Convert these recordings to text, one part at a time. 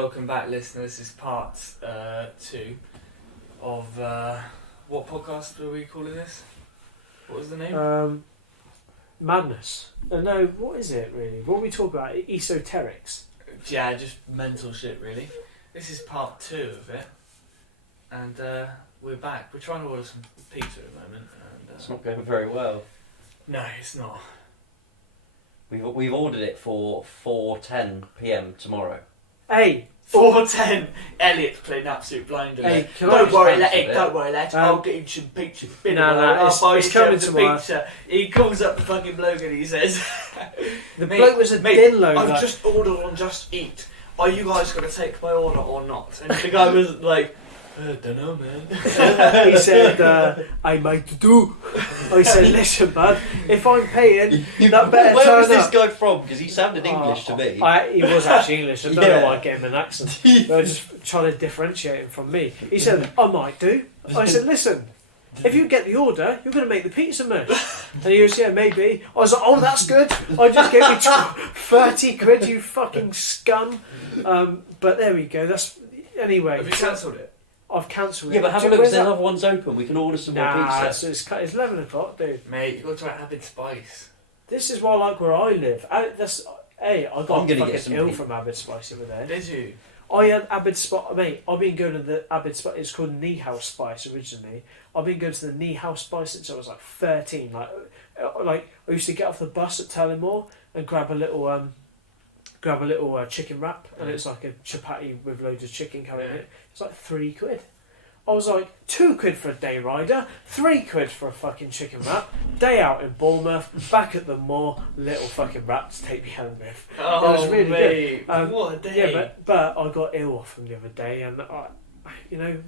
Welcome back, listeners. This is part 2 of what podcast were we calling this? What was the name? Madness. No, what is it really? What are we talking about? Esoterics. Yeah, just mental shit, really. This is part 2 of it, and we're back. We're trying to order some pizza at the moment. And, it's not going very well. No, it's not. We've ordered it for 4:10 p.m. tomorrow. Hey, 4:10. Elliot's playing absolute blinder. Hey, don't worry, lad. I'll get you some pizza. I'll buy you some pizza. He calls up the fucking bloke and he says, "The bloke was a din load. I've just ordered on Just Eat. Are you guys going to take my order or not?" And the guy was like, "I don't know, man." He said, "I might do." I said, "Listen, bud, if I'm paying, that better Where turn was this up." guy from? Because he sounded English to me. He was actually English. I don't know why I gave him an accent. I was just trying to differentiate him from me. He said, "I might do." I said, "Listen, if you get the order, you're going to make the pizza mush." And he was, "Yeah, maybe." I was like, "Oh, that's good. I just gave you 30 quid, you fucking scum." But there we go. That's anyway. Have you cancelled it? I've cancelled it. Yeah, but have a look, because the other one's open. We can order some more pizza. So it's 11 o'clock, dude. Mate, you've got to try Avid Spice. This is why I like where I live. I got fucking ill pizza from Avid Spice the other day. Did you? I had Avid Spice, mate. I've been going to the Avid Spice. It's called Knee House Spice originally. I've been going to the Knee House Spice since I was like 13. Like I used to get off the bus at Tullamore and grab a little chicken wrap, and it's like a chapati with loads of chicken curry in it. It's like 3 quid. I was like, 2 quid for a day rider, 3 quid for a fucking chicken wrap. Day out in Bournemouth, back at the mall, little fucking wrap to take me home with. Oh, it was really mate. good. What a day! Yeah, but I got ill off them the other day, and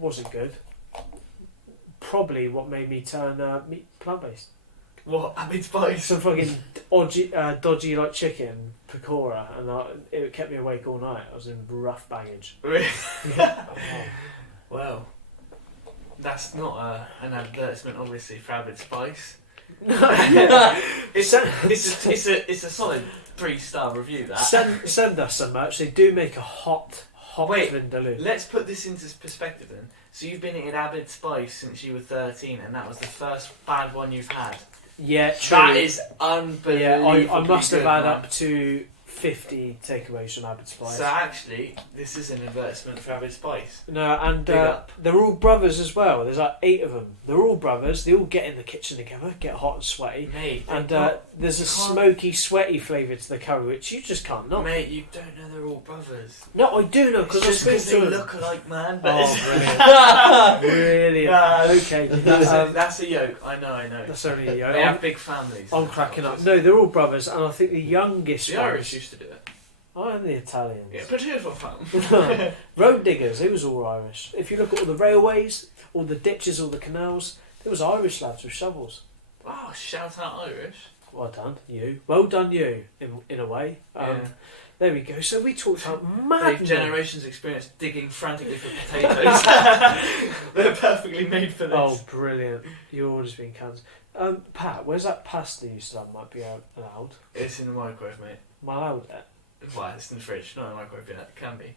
wasn't good. Probably what made me turn plant-based. What? Avid Spice? Some fucking dodgy like chicken pakora, and it kept me awake all night. I was in rough baggage. Really? Yeah. Well, that's not an advertisement, obviously, for Avid Spice. It's a solid 3-star review. That send us some merch. They do make a hot Wait, vindaloo. Let's put this into perspective then. So you've been eating Avid Spice since you were 13, and that was the first bad one you've had. Yeah, true. That is unbelievable. Yeah, I must have had up to 50 takeaways from Avid Spice. So actually, this is an advertisement for Avid Spice. No, and Big up. they're all brothers as well. There's like 8 of them. They're all brothers. They all get in the kitchen together, get hot and sweaty. Mate, and there's a smoky, sweaty flavour to the curry, which you just can't knock. Mate, you don't know they're all brothers. No, I do know, because It's just because they look alike, man. But oh, brilliant. Brilliant. Okay. That's a yoke. I know. That's only a yoke. They have big families. I'm cracking up. No, they're all brothers, and I think the youngest The one... Irish used to do it. I am the Italians. Yeah, but here's what fun. Road diggers, it was all Irish. If you look at all the railways, all the ditches, all the canals, there was Irish lads with shovels. Oh, shout out Irish. Well done, you. Well done, you, in a way. Yeah. There we go. So we talked about madness. They've generations' experience digging frantically for potatoes. They're perfectly made for this. Oh, brilliant. Your order's been cancelled. Pat, where's that pasta you used to have might be allowed? It's in the microwave, mate. Am I allowed it? Well, it's in the fridge, not in the microwave yet. It can be.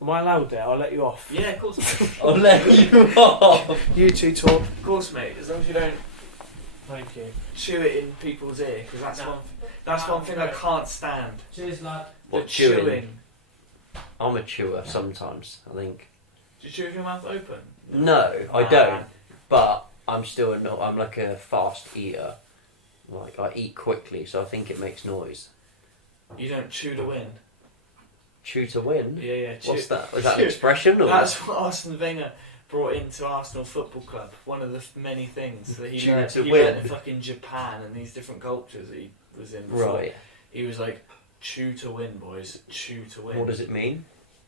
Am I allowed it? I'll let you off. Yeah, of course, mate. I'll let you off. You two talk. Of course, mate. As long as you don't Thank you. chew it in people's ear, because that's one thing I can't stand. Cheers, lad. What, The chewing? I'm a chewer sometimes, I think. Do you chew with your mouth open? No, I don't. But I'm still I'm like a fast eater. Like, I eat quickly, so I think it makes noise. You don't chew to win. Chew to win? Yeah. What's that? Is that an expression? Or? That's what Aston Wenger brought into Arsenal Football Club. One of the many things that he Chew learned. to He win. learned in fucking Japan and these different cultures that he was in before. Right. He was like, chew to win, boys. Chew to win. What does it mean?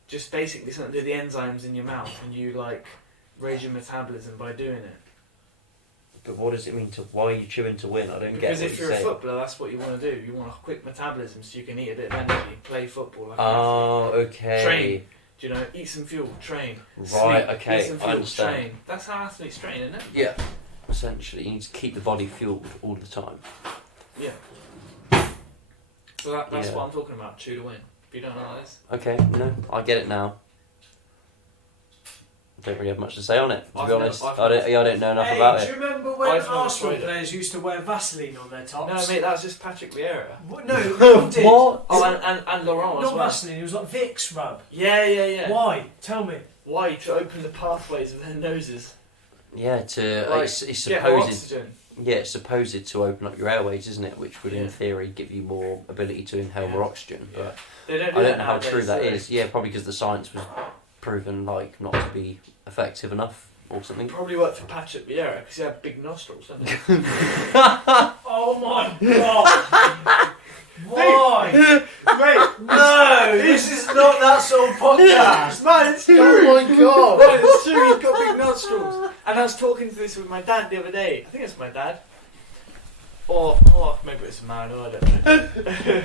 Just basically something to do with the enzymes in your mouth, and you like raise your metabolism by doing it. But what does it mean to... Why are you chewing to win? I don't get Because what if you you're say. a footballer, that's what you want to do. You want a quick metabolism so you can eat a bit of energy, play football. Like Oh, okay. Train. Do you know? Eat some fuel, train. Right, Sleep, okay, eat some fuel, I understand. train. That's how athletes train, isn't it? Yeah. Essentially, you need to keep the body fueled all the time. Yeah. So that's Yeah. what I'm talking about. Chew to win. If you don't know what that is. Okay, no, I get it now. I don't really have much to say on it, to be honest. I don't know enough about Do it. you remember when I've never Arsenal tried it. players used to wear Vaseline on their tops? No, mate, that was just Patrick Vieira. What? No, they did. What? Oh, and Laurent as Not well. Vaseline, it was like Vicks rub. Yeah. Why? Tell me. Why? To open the pathways of their noses. Yeah, to Like, it's get more supposed. oxygen. Yeah, it's supposed to open up your airways, isn't it? Which would, Yeah. in theory, give you more ability to inhale more oxygen. But They don't I do don't know how nowadays, true that do they? is. Yeah, probably because the science was proven like not to be effective enough or something. Probably worked for Patrick Vieira because he had big nostrils, didn't he? Oh my god! Why? Mate, No! This is not that sort of podcast! man, it's true. Oh my God. Man, it's true. He's got big nostrils. And I was talking to this with my dad the other day. I think it's my dad. Or maybe it's a man. I don't know.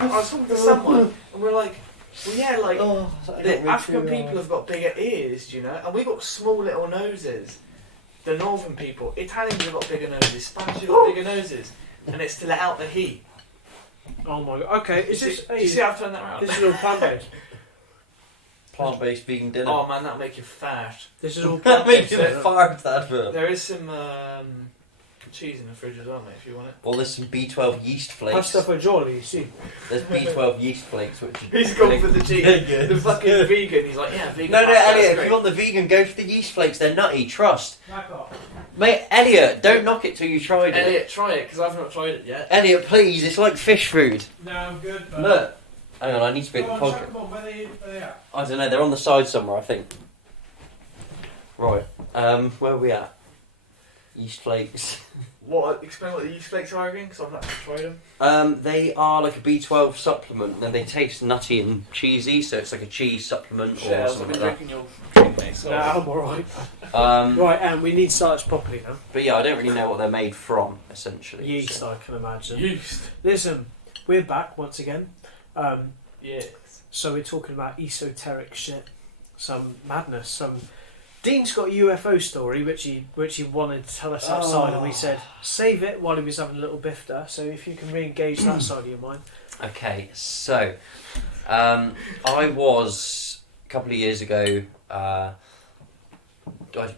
I was talking to someone, and we're like, well, yeah, like the African people have got bigger ears, do you know, and we've got small little noses. The northern people, Italians have got bigger noses, Spanish have got bigger noses, and it's to let out the heat. Oh my god, okay, Do is this. you see how I've turned that around? This is all plant-based. Plant-based vegan dinner. Oh man, that'll make you fat. This is all That made plant-based. you isn't it? fire with that advert. There is some cheese in the fridge as well, mate, if you want it. Well, there's some B12 yeast flakes. Pasta fagioli, you see. There's B12 yeast flakes, which He's gone for the cheese. Yeah. The fucking vegan, he's like, yeah, vegan. No, pasta, that's Elliot, if great. you want the vegan, go for the yeast flakes. They're nutty, trust. Back off. Mate, Elliot, don't knock it till you tried it. Elliot, try it, because I've not tried it yet. Elliot, please, it's like fish food. No, I'm good, but. Look. Hang on, I need to be at Come the on, podcast. chuck 'em on, where they at? I don't know, they're on the side somewhere, I think. Right, where are we at? Yeast flakes. Explain what the yeast flakes are again, because I've not tried them. They are like a B12 supplement, and they taste nutty and cheesy, so it's like a cheese supplement Shit, or I've something been like drinking your drink, mate, so No, I'm alright. that. Right, and we need to start this properly now. But yeah, I don't really know what they're made from, essentially. Yeast, so. I can imagine. Yeast. Listen, we're back once again. Yes. So we're talking about esoteric shit, some madness, Dean's got a UFO story which he wanted to tell us outside, and we said save it while he was having a little bifter. So if you can re-engage that side of your mind. Okay, so I was a couple of years ago. I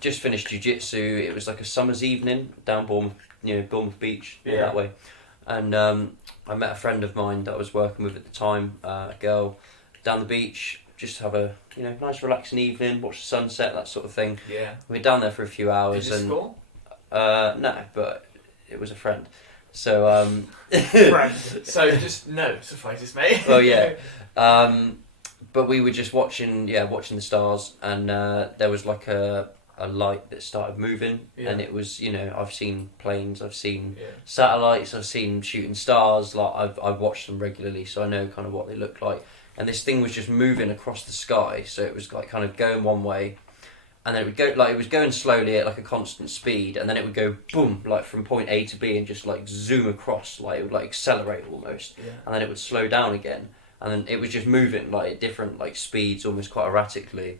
just finished jiu-jitsu. It was like a summer's evening down Bournemouth Beach, that way, and I met a friend of mine that I was working with at the time, a girl, down the beach. Just have a nice relaxing evening, watch the sunset, that sort of thing. Yeah. We were down there for a few hours. Did you and score? no, but it was a friend. So Friend. So just no, suffices, mate. well, yeah. But we were just watching the stars, and there was like a light that started moving, and it was, I've seen planes, I've seen satellites, I've seen shooting stars, like I've watched them regularly, so I know kind of what they look like. And this thing was just moving across the sky, so it was like kind of going one way, and then it would go, like it was going slowly at like a constant speed, and then it would go boom, like from point A to B, and just like zoom across, like it would like accelerate almost, and then it would slow down again, and then it was just moving like at different like speeds, almost quite erratically,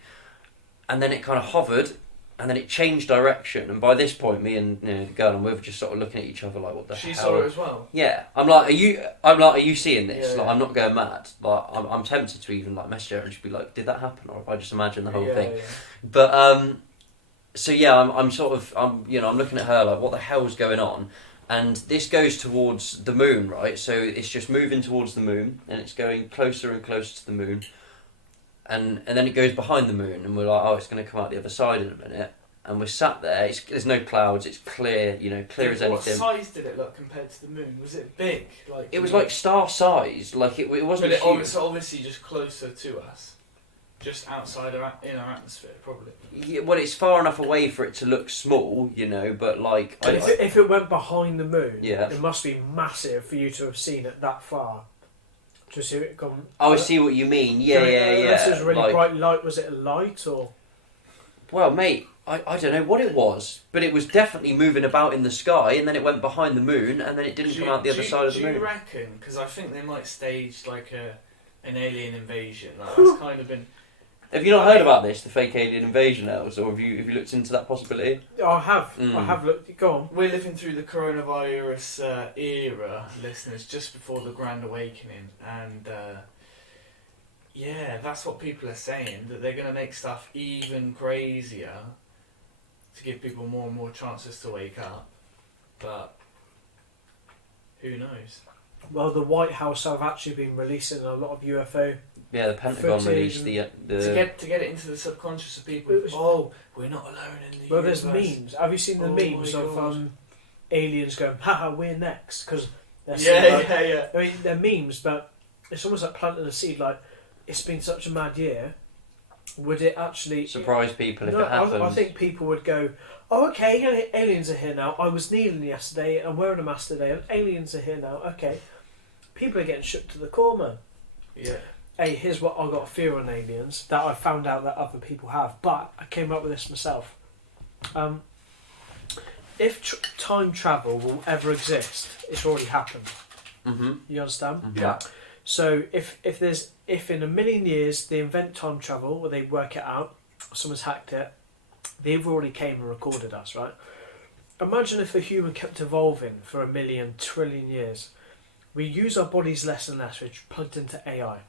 and then it kind of hovered, and then it changed direction, and by this point, me and the girl and we were just sort of looking at each other like, what the hell? She saw it as well. Yeah, I'm like, are you seeing this? Yeah, Like, yeah. I'm not going mad. Like, I'm tempted to even like message her and just be like, did that happen, or if I just imagine the whole thing? Yeah. But so yeah, I'm looking at her like, what the hell's going on? And this goes towards the moon, right? So it's just moving towards the moon, and it's going closer and closer to the moon, and then it goes behind the moon, and we're like, oh, it's going to come out the other side in a minute. And we're sat there. There's no clouds. It's clear, clear as anything. What size did it look compared to the moon? Was it big? Like It was like star sized. Like it wasn't. But huge. it's obviously just closer to us, just outside our atmosphere, probably. Yeah, well, it's far enough away for it to look small, but like. But if it went behind the moon, Yeah. it must be massive for you to have seen it that far. To see it come. I see what you mean. Yeah. This is really like, bright light. Was it a light or? Well, mate, I don't know what it was, but it was definitely moving about in the sky, and then it went behind the moon, and then it didn't come out the other side of the moon. Do you reckon? Because I think they might stage like an alien invasion. Like that's kind of been. Have you not heard about this, the fake alien invasion, Els, or have you looked into that possibility? I have. I have looked. Go on. We're living through the coronavirus era, listeners, just before the Grand Awakening, and yeah, that's what people are saying, that they're going to make stuff even crazier to give people more and more chances to wake up, but who knows? Well, the White House have actually been releasing a lot of UFO. Yeah, the Pentagon released the to get it into the subconscious of people. Oh, we're not alone in the universe. There's memes. Have you seen the memes of aliens going, haha, we're next? Because yeah. I mean, they're memes, but it's almost like planting a seed. Like, it's been such a mad year. Would it actually surprise people if it happens? I think people would go, oh, okay, aliens are here now. I was kneeling yesterday and I'm wearing a mask today, and aliens are here now. Okay, people are getting shook to the core, man. Yeah. Hey, here's what I got a fear on aliens that I found out that other people have, but I came up with this myself. If time travel will ever exist, it's already happened. Mm-hmm. You understand? Mm-hmm. Yeah. So if in a million years they invent time travel, or they work it out, someone's hacked it, they've already came and recorded us, right? Imagine if a human kept evolving for 1,000,000 trillion years. We use our bodies less and less. We're plugged into AI.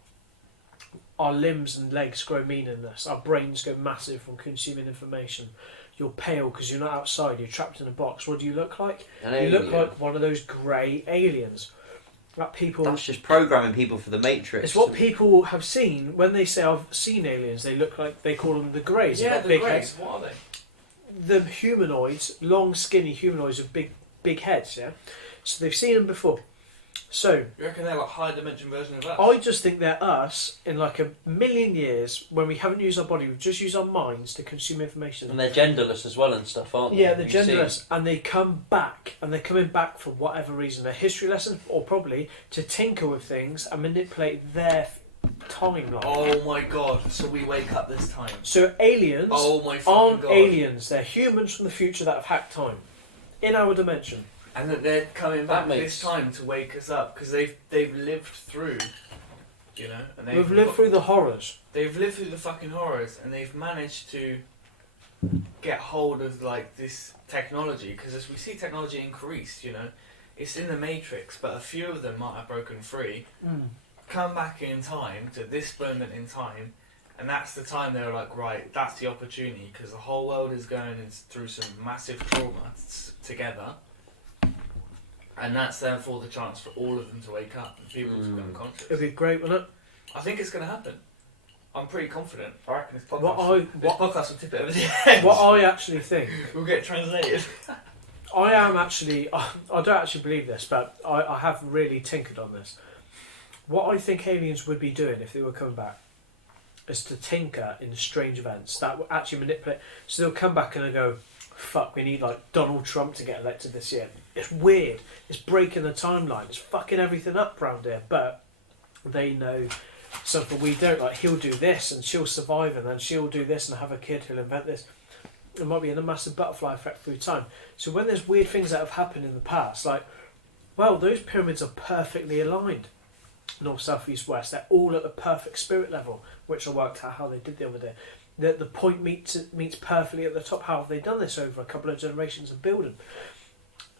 Our limbs and legs grow meaningless. Our brains go massive from consuming information. You're pale because you're not outside. You're trapped in a box. What do you look like? You look like one of those grey aliens. That people. That's just programming people for the Matrix. It's what people have seen when they say I've seen aliens. They look like, they call them the greys. Yeah, the big greys. heads. What are they? The humanoids, long, skinny humanoids with big heads. Yeah, so they've seen them before. So You reckon they're like high dimension version of us? I just think they're us in like 1,000,000 years when we haven't used our body. We've just used our minds to consume information. And they're genderless as well and stuff, aren't they? Yeah, they're genderless, and they come back, and they're coming back for whatever reason. A history lesson, or probably to tinker with things and manipulate their timeline. Oh my god! So we wake up this time. So aliens Oh my fucking aren't god! aliens. They're humans from the future that have hacked time in our dimension. And that they're coming back That this time to wake us up because they've lived through, you know, and We've lived through the horrors. They've lived through the fucking horrors, and they've managed to get hold of like this technology. Because as we see technology increase, you know, it's in the Matrix, but a few of them might have broken free, come back in time to this moment in time, and that's the time they were like, right, that's the opportunity because the whole world is going through some massive trauma together. And that's therefore the chance for all of them to wake up and people to become conscious. It'd be great, wouldn't it? I think it's going to happen. I'm pretty confident. I reckon this podcast, What podcast will tip it over the edge. What I actually think, We'll get translated. I don't actually believe this, but I have really tinkered on this. What I think aliens would be doing if they were coming back is to tinker in strange events that will actually manipulate. So they'll come back and they'll go, fuck, we need like Donald Trump to get elected this year. It's weird. It's breaking the timeline. It's fucking everything up round here. But they know something we don't. Like, he'll do this and she'll survive, and then she'll do this and have a kid who'll invent this. It might be in a massive butterfly effect through time. So when there's weird things that have happened in the past, like, well, those pyramids are perfectly aligned. North, south, east, west. They're all at the perfect spirit level, which I worked out how they did the other day. The point meets perfectly at the top. How have they done this over a couple of generations of building?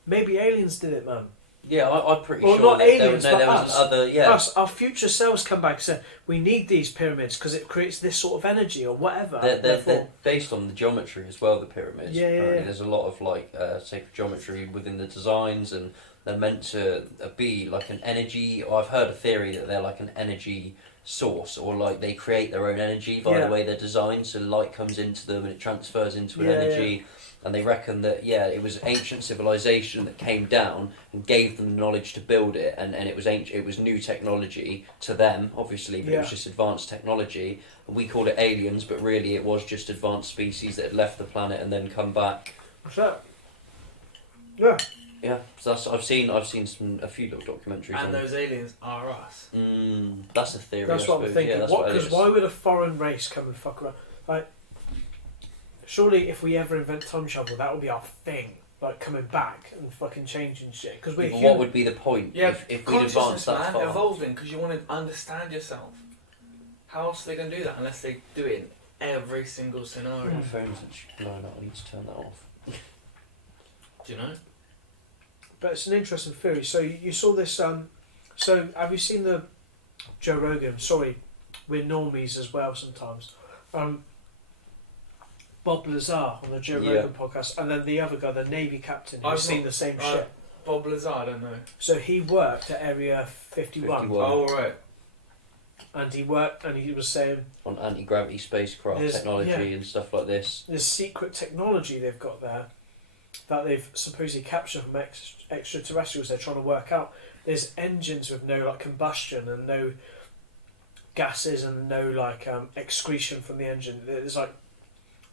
Maybe aliens did it, man. Yeah, I'm pretty Well, sure not that aliens, there but was us. another. Yeah, Us, our future selves come back and say, we need these pyramids because it creates this sort of energy or whatever. they're based on the geometry as well. The pyramids. Yeah. There's a lot of like sacred geometry within the designs, and they're meant to be like an energy. Or I've heard a theory that they're like an energy source, or like they create their own energy by the way they're designed. So light comes into them and it transfers into an energy. Yeah. And they reckon that it was ancient civilization that came down and gave them the knowledge to build it, and it was ancient. It was new technology to them, obviously, but it was just advanced technology. And we called it aliens, but really it was just advanced species that had left the planet and then come back. What's that? Yeah. Yeah, so I've seen a few little documentaries. And those aliens are us. That's a theory. That's what I'm thinking. Because why would a foreign race come and fuck around? Like, surely if we ever invent time travel, that would be our thing. Like, coming back and fucking changing shit. Because we're human. What would be the point if we'd advanced that man, far? evolving because you want to understand yourself. How else are they going to do that unless they do it in every single scenario? My phone's actually blowing up. I need to turn that off. Do you know? But it's an interesting theory. So you saw this. So have you seen the Joe Rogan? Sorry, we're normies as well sometimes. Bob Lazar on the Joe Rogan podcast, and then the other guy, the Navy captain, who's seen the same shit. Bob Lazar, I don't know. So he worked at Area 51. Oh, right. And he worked, and he was saying on anti-gravity spacecraft technology and stuff like this. There's secret technology they've got there that they've supposedly captured from extraterrestrials. They're trying to work out. There's engines with no like combustion and no gases and no like excretion from the engine. There's like,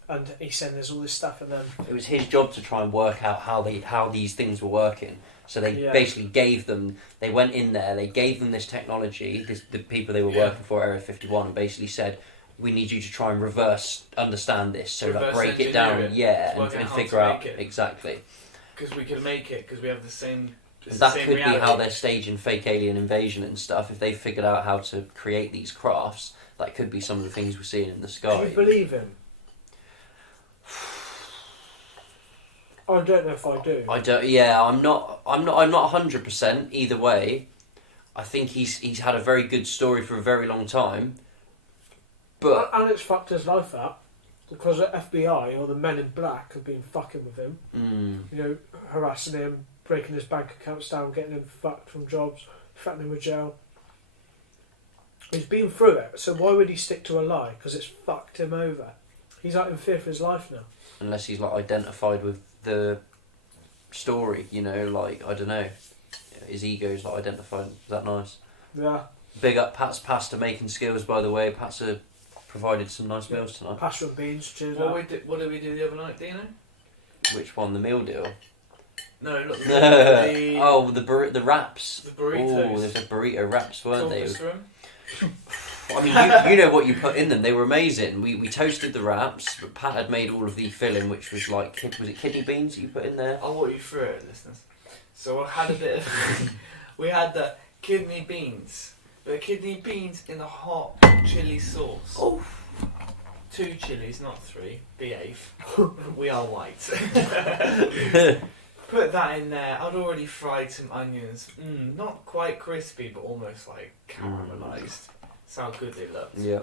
and he said there's all this stuff, and then it was his job to try and work out how these things were working. So they basically gave them. They went in there. They gave them this technology. The people they were working for, Area 51, and basically said, "We need you to try and understand this. So like break it down, and figure out exactly." Because we can make it. Because we have the same. That could be how they're staging fake alien invasion and stuff. If they figured out how to create these crafts, that could be some of the things we're seeing in the sky. Do you believe him? I don't know if I do. I don't. Yeah, I'm not 100% either way. I think he's had a very good story for a very long time. But and it's fucked his life up because the FBI or the Men in Black have been fucking with him. You know, harassing him, breaking his bank accounts down, getting him fucked from jobs, threatening him with jail. He's been through it, so why would he stick to a lie? Because it's fucked him over. He's like in fear for his life now. Unless he's like identified with the story, you know, like I don't know, his ego's like identified. Is that nice? Yeah. Big up Pat's pasta making skills, by the way. Pat's provided some nice meals tonight. Pasta and beans. Cheers. What did we do the other night? Do you know? Which one? The meal deal? No, not the oh, the wraps. The burritos. Oh, there's a burrito wraps, weren't they? I mean, you know what you put in them. They were amazing. We toasted the wraps, but Pat had made all of the filling, which was like, was it kidney beans that you put in there? I'll walk you through it, listeners. So I had a bit of... we had the kidney beans. The kidney beans in the hot chilli sauce. Oh. 2 chilies, not 3. Behave. We are white. Put that in there. I'd already fried some onions. Not quite crispy, but almost like caramelised. That's how good they looked. Yeah.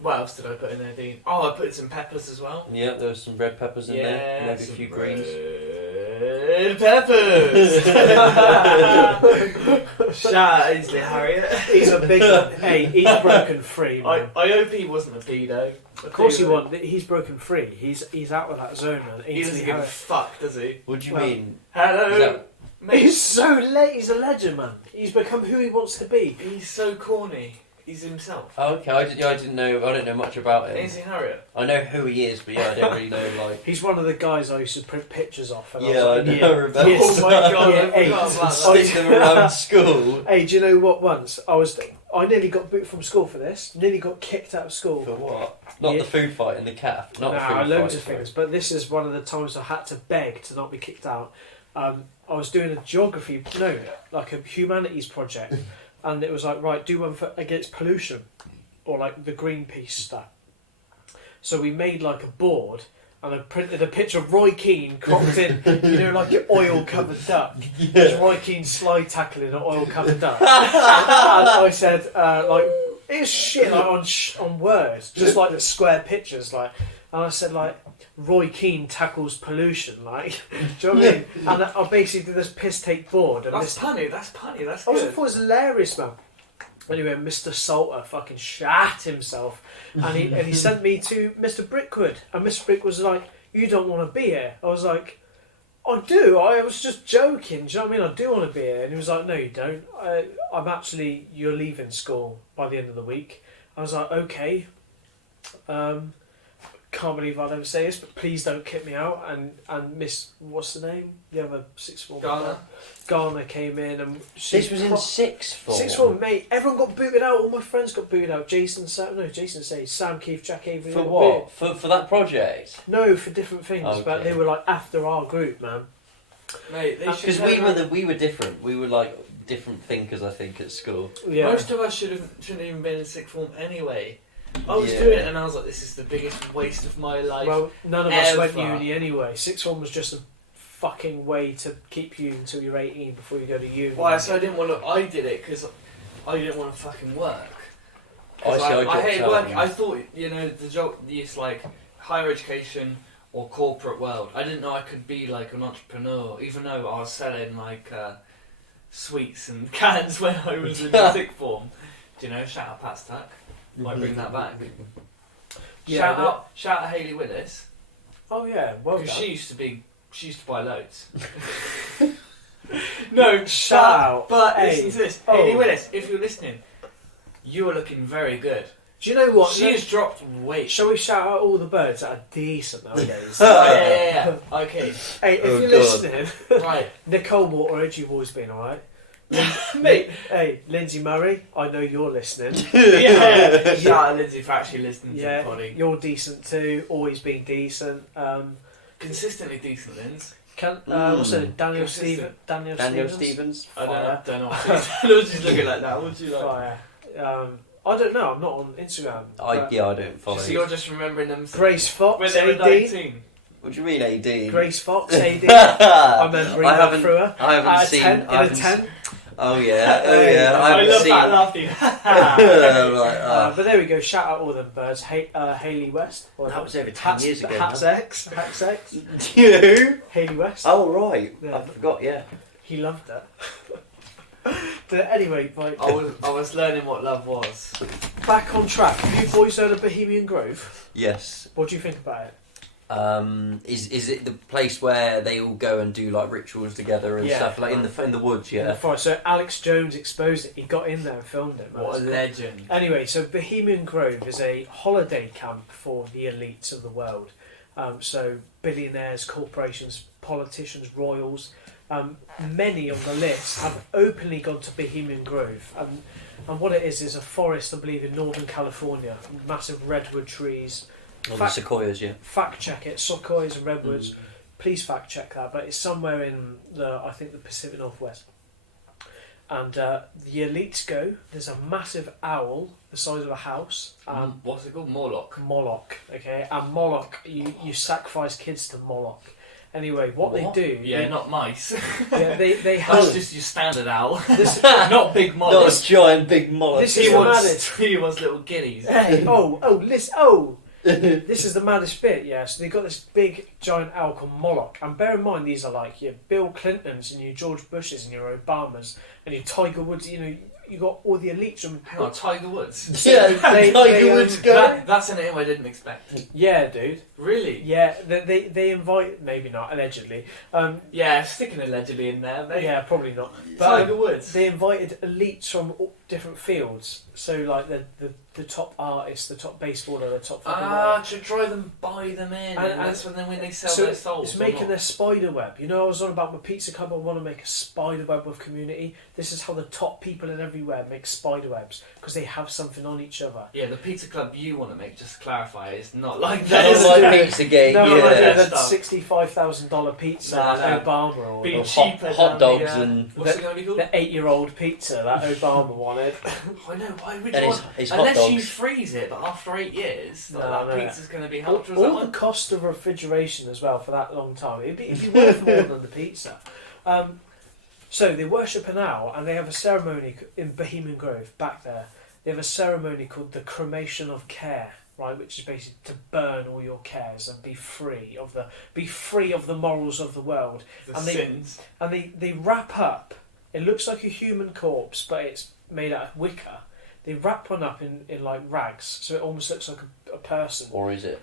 What else did I put in there, Dean? Oh, I put some peppers as well. Yeah, there was some red peppers in there. Maybe a few greens. Red peppers! Shout out Ainsley Harriet. He's a big... hey, he's broken free, man. I hope he wasn't a pedo. Of course he won't. He's broken free. He's out of that zone, man. He doesn't give a fuck, does he? What do you mean? Hello! He's so late. He's a legend, man. He's become who he wants to be. He's so corny. He's himself. Oh, okay. I didn't know. I don't know much about him. Ainsley Harriet. I know who he is, but yeah, I don't really know. Like, he's one of the guys I used to print pictures off. And I know. Remember. Oh my god! I stick them around school. Hey, do you know what? Once I nearly got booted from school for this. Nearly got kicked out of school. For what? Not the food fight in the calf. Not the food fight. Loads of things. But this is one of the times I had to beg to not be kicked out. I was doing like a humanities project, and it was like, right, do one against pollution, or like the Greenpeace stuff. So we made like a board, and I printed a picture of Roy Keane cropped in, you know, like an oil-covered duck. There's Roy Keane slide tackling an oil-covered duck. And I said, like, it's shit like on words, just like the square pictures, like. And I said, like, Roy Keane tackles pollution, like, do you know what I mean? And I basically did this piss-take board. And that's punny, that's good. I thought it was hilarious, man. Anyway, Mr. Salter fucking shat himself. And he sent me to Mr. Brickwood. And Mr. Brick was like, you don't want to be here. I was like, I do. I was just joking. Do you know what I mean? I do want to be here. And he was like, no, you don't. You're leaving school by the end of the week. I was like, okay. Can't believe I'd ever say this, but please don't kick me out. And Miss, what's the name? The other sixth form. Garner came in and this was in sixth form. Sixth form, mate. Everyone got booted out. All my friends got booted out. Jason says Sam Keith, Jack Avery. For what? For that project? No, for different things. Okay. But they were like after our group, man. Mate, because we were different. We were like different thinkers, I think, at school. Yeah. Most of us shouldn't even been in sixth form anyway. I was Yeah. doing it and I was like, this is the biggest waste of my life. Well, none of us went ever. uni anyway. Sixth form was just a fucking way to keep you until you're 18 before you go to uni. Why? So I didn't want to. I did it because I didn't want to fucking work. I I hated dropped working. out. I thought, the job, it's like higher education or corporate world. I didn't know I could be like an entrepreneur, even though I was selling like sweets and cans when I was in sixth form. Do you know? Shout out Pat's Tuck. Might bring that back. Yeah, Shout out Hayley Willis. Oh yeah, well Because done. she used to buy loads. No, Shout out. But Hey. listen to this, Oh. Hayley Willis. If you're listening, you are looking very good. Do you know what? She has dropped weight. Shall we shout out all the birds that are decent nowadays? Oh, yeah. Okay, Hey, if Oh, you're God. listening, right, Nicole Wateridge, you've always been alright. mate. Hey, Lindsay Murray, I know you're listening. Yeah. Shout out Lindsay for actually listening to the Yeah, body. you're decent too. Always been decent. Consistently decent, Linz. What's it? Daniel Consistent. Daniel Stevens. Stevens. I Fire. don't know. I know she's looking like that. What'd you like? Fire. I don't know. I'm not on Instagram. I don't follow. So you're just remembering them Grace Fox, when they were AD. 19. What do you mean, AD? Grace Fox, AD. I remember reading I that haven't. through her. I haven't Out of seen. 10, in I a haven't 10. se- Oh yeah. Oh yeah. I I haven't love seen. that laughing. Right, But there we go. Shout out all them birds. Hayley West. that was over 10 years ago. Hats X. Hats X. You? Hayley West. Oh right. Yeah. I forgot. Yeah. He loved it. Anyway, like, I was learning what love was. back on track. Have you boys heard of Bohemian Grove? Yes. What do you think about it? Is it the place where they all go and do like rituals together and Yeah. stuff like in the woods? In Yeah. the forest. So Alex Jones exposed it. He got in there and filmed it. Man. What a It's cool. legend. Anyway, so Bohemian Grove is a holiday camp for the elites of the world. So billionaires, corporations, politicians, royals. Many on the list have openly gone to Bohemian Grove. And what it is a forest, I believe, in Northern California. Massive redwood trees. Or the Fact- sequoias, yeah. Fact check it. Sequoias and redwoods. Please fact check that. But it's somewhere in I think the Pacific Northwest. And the elites go. There's a massive owl the size of a house. What's it called? Morlock. Moloch, okay? And Moloch, you sacrifice kids to Moloch. Anyway, what they do... Yeah, not mice. Yeah, they That's have... just your standard owl. This, Not big Not mollusks. a giant big mollusk. This is the maddest. He wants little guineas. Hey, this is the maddest bit, yeah. So they've got this big giant owl called Moloch. And bear in mind, these are like your Bill Clintons and your George Bushes and your Obamas and your Tiger Woods, you got all the elites from... Hang on, Tiger Woods. Yeah, They- Tiger they, Woods um, go. That's a name I didn't expect. Yeah, dude. Really? Yeah, they invite... Maybe not, allegedly. Yeah, sticking allegedly in there, mate. Yeah, probably not. But Tiger Woods. they invited elites from all different fields. So, like, the top artists, the top baseballer, the top footballer. To try them, buy them in, and that's when they sell So their souls. it's or making not. their spider web. You know, I was on about my pizza club. I want to make a spider web of community. This is how the top people in everywhere make spider webs because they have something on each other. Yeah, the pizza club you want to make, just to clarify, is not like Not that. like Pizzagate, No, yeah. I did Stuff. that $65,000 pizza Nah, that nah. Obama ordered. Be Or cheaper hot than dogs the, and what's it going to be called? The 8-year-old pizza that Obama wanted. I know, why would and you his, want... his hot Unless you dogs. freeze it, but after 8 years, No, that no. pizza's going to be... How All, much was that all the one? cost of refrigeration as well for that long time. It'd be worth more than the pizza. So they worship an owl and they have a ceremony in Bohemian Grove back there. They have a ceremony called the cremation of care, right, which is basically to burn all your cares and be free of the morals of the world. The and sins. And they wrap up. It looks like a human corpse, but it's made out of wicker. They wrap one up in like rags, so it almost looks like a person. Or is it?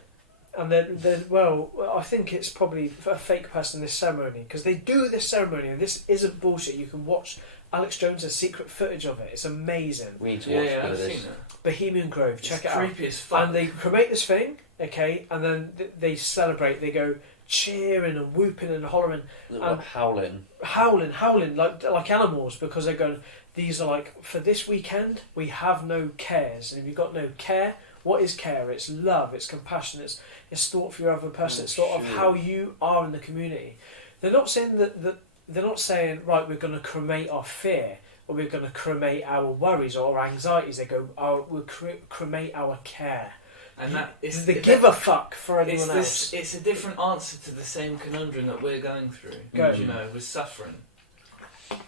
And then, well, I think it's probably a fake person in this ceremony, because they do this ceremony, and this isn't bullshit. You can watch Alex Jones' secret footage of it. It's amazing. We need to watch Yeah, I've this. seen it. Bohemian Grove, check It's it out. creepy as fuck. And they cremate this thing, okay, and then they celebrate. They go cheering and whooping and hollering, Like howling. howling like animals, because they're going. These are like, for this weekend we have no cares, and if you've got no care, what is care? It's love, it's compassion, it's thought for your other person, it's thought of how you are in the community. They're not saying that they're not saying, right, we're going to cremate our fear. or we're going to cremate our worries or our anxieties. They go, oh, we'll cremate our care. And that is they give a fuck for anyone else. It's a different answer to the same conundrum that we're going through. You know, with suffering.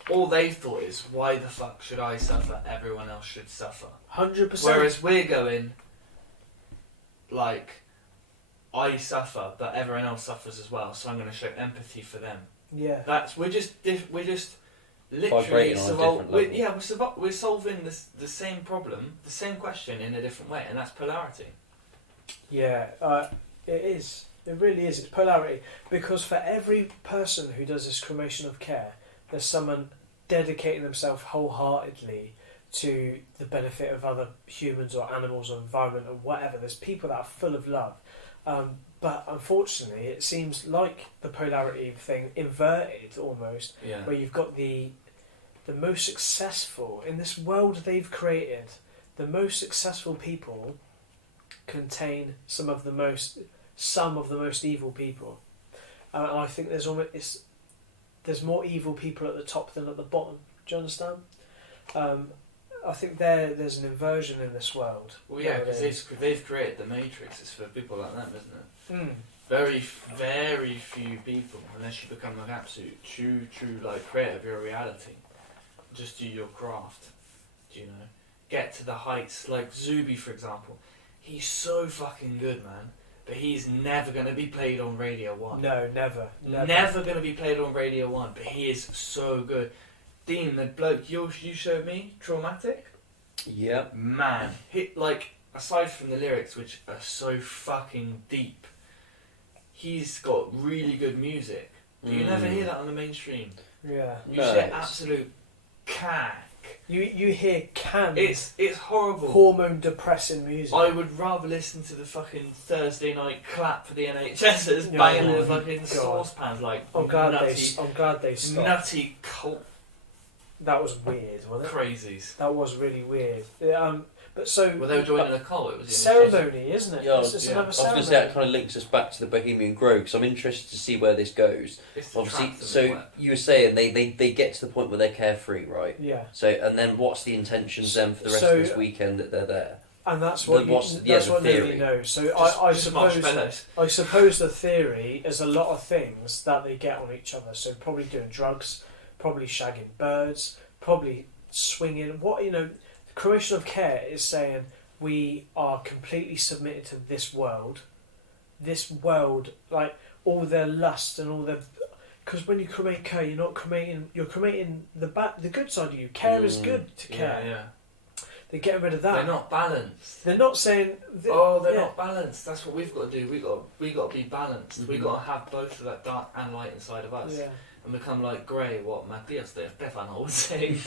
All they thought is, why the fuck should I suffer? Everyone else should suffer. 100%. Whereas we're going, like, I suffer, but everyone else suffers as well, so I'm going to show empathy for them. Yeah. We're just literally we're solving the same problem, the same question in a different way, and that's polarity. Yeah, it is. It really is. It's polarity, because for every person who does this cremation of care, there's someone dedicating themselves wholeheartedly to the benefit of other humans or animals or environment or whatever. There's people that are full of love. But unfortunately, it seems like the polarity thing inverted almost, where you've got the most successful in this world they've created. The most successful people contain some of the most evil people, and I think there's more evil people at the top than at the bottom. Do you understand? I think there's an inversion in this world. Well, yeah, because they've created the Matrix. It's for people like them, isn't it? Mm. Very, very few people, unless you become an absolute true, like, creator of your reality. Just do your craft. Do you know? Get to the heights. Like Zuby, for example. He's so fucking good, man. But he's never going to be played on Radio 1. No, never. Never going to be played on Radio 1, but he is so good. Dean, the bloke you showed me, Traumatic? Yeah. Man, like, aside from the lyrics, which are so fucking deep, he's got really good music. But you never hear that on the mainstream. Yeah. You hear absolute cack. You hear It's horrible. Hormone depressing music. I would rather listen to the fucking Thursday night clap for the NHSers banging the fucking saucepans like I'm glad they stopped. Nutty cult. That was weird, wasn't it? Crazies. That was really weird. But so. Well, they were joining a cult. It was ceremony, isn't it? Yeah, It's just another I was ceremony. going to say that kind of links us back to the Bohemian Grove, because I'm interested to see where this goes. Obviously, so you were saying they get to the point where they're carefree, right? Yeah. So and then what's the intentions then for the rest of this weekend that they're there? And that's what nobody knows. So I suppose the theory is a lot of things that they get on each other. So probably doing drugs, probably shagging birds, probably swinging. The cremation of care is saying we are completely submitted to this world. This world, like all their lust and all their. Because when you cremate care, you're not cremating. You're cremating the good side of you. Care is good to care. Yeah. They're getting rid of that. They're not balanced. They're not saying. They're not balanced. That's what we've got to do. We got to be balanced. We got to have both of that dark and light inside of us. Yeah. And become like grey. What Matthias de Stefano was saying.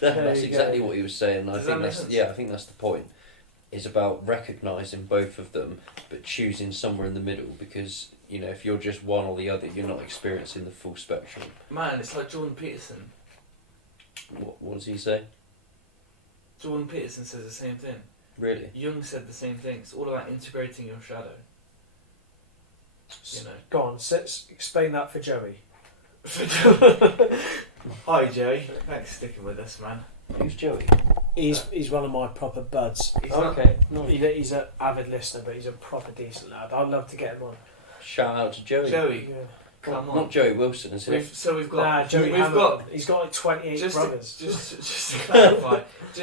That's exactly what he was saying. I think that's the point. Is about recognising both of them, but choosing somewhere in the middle. Because if you're just one or the other, you're not experiencing the full spectrum. Man, it's like Jordan Peterson. What does he say? Jordan Peterson says the same thing. Really? Jung said the same thing. It's all about integrating your shadow. Go on, explain that for Joey. Hi Joey, thanks for sticking with us, man. Who's Joey? He's one of my proper buds. He's an avid listener, but he's a proper decent lad. I'd love to get him on. Shout out to Joey. Joey, come on. Not Joey Wilson, is it? We've got. Joey Hamilton. He's got like 28 brothers. Just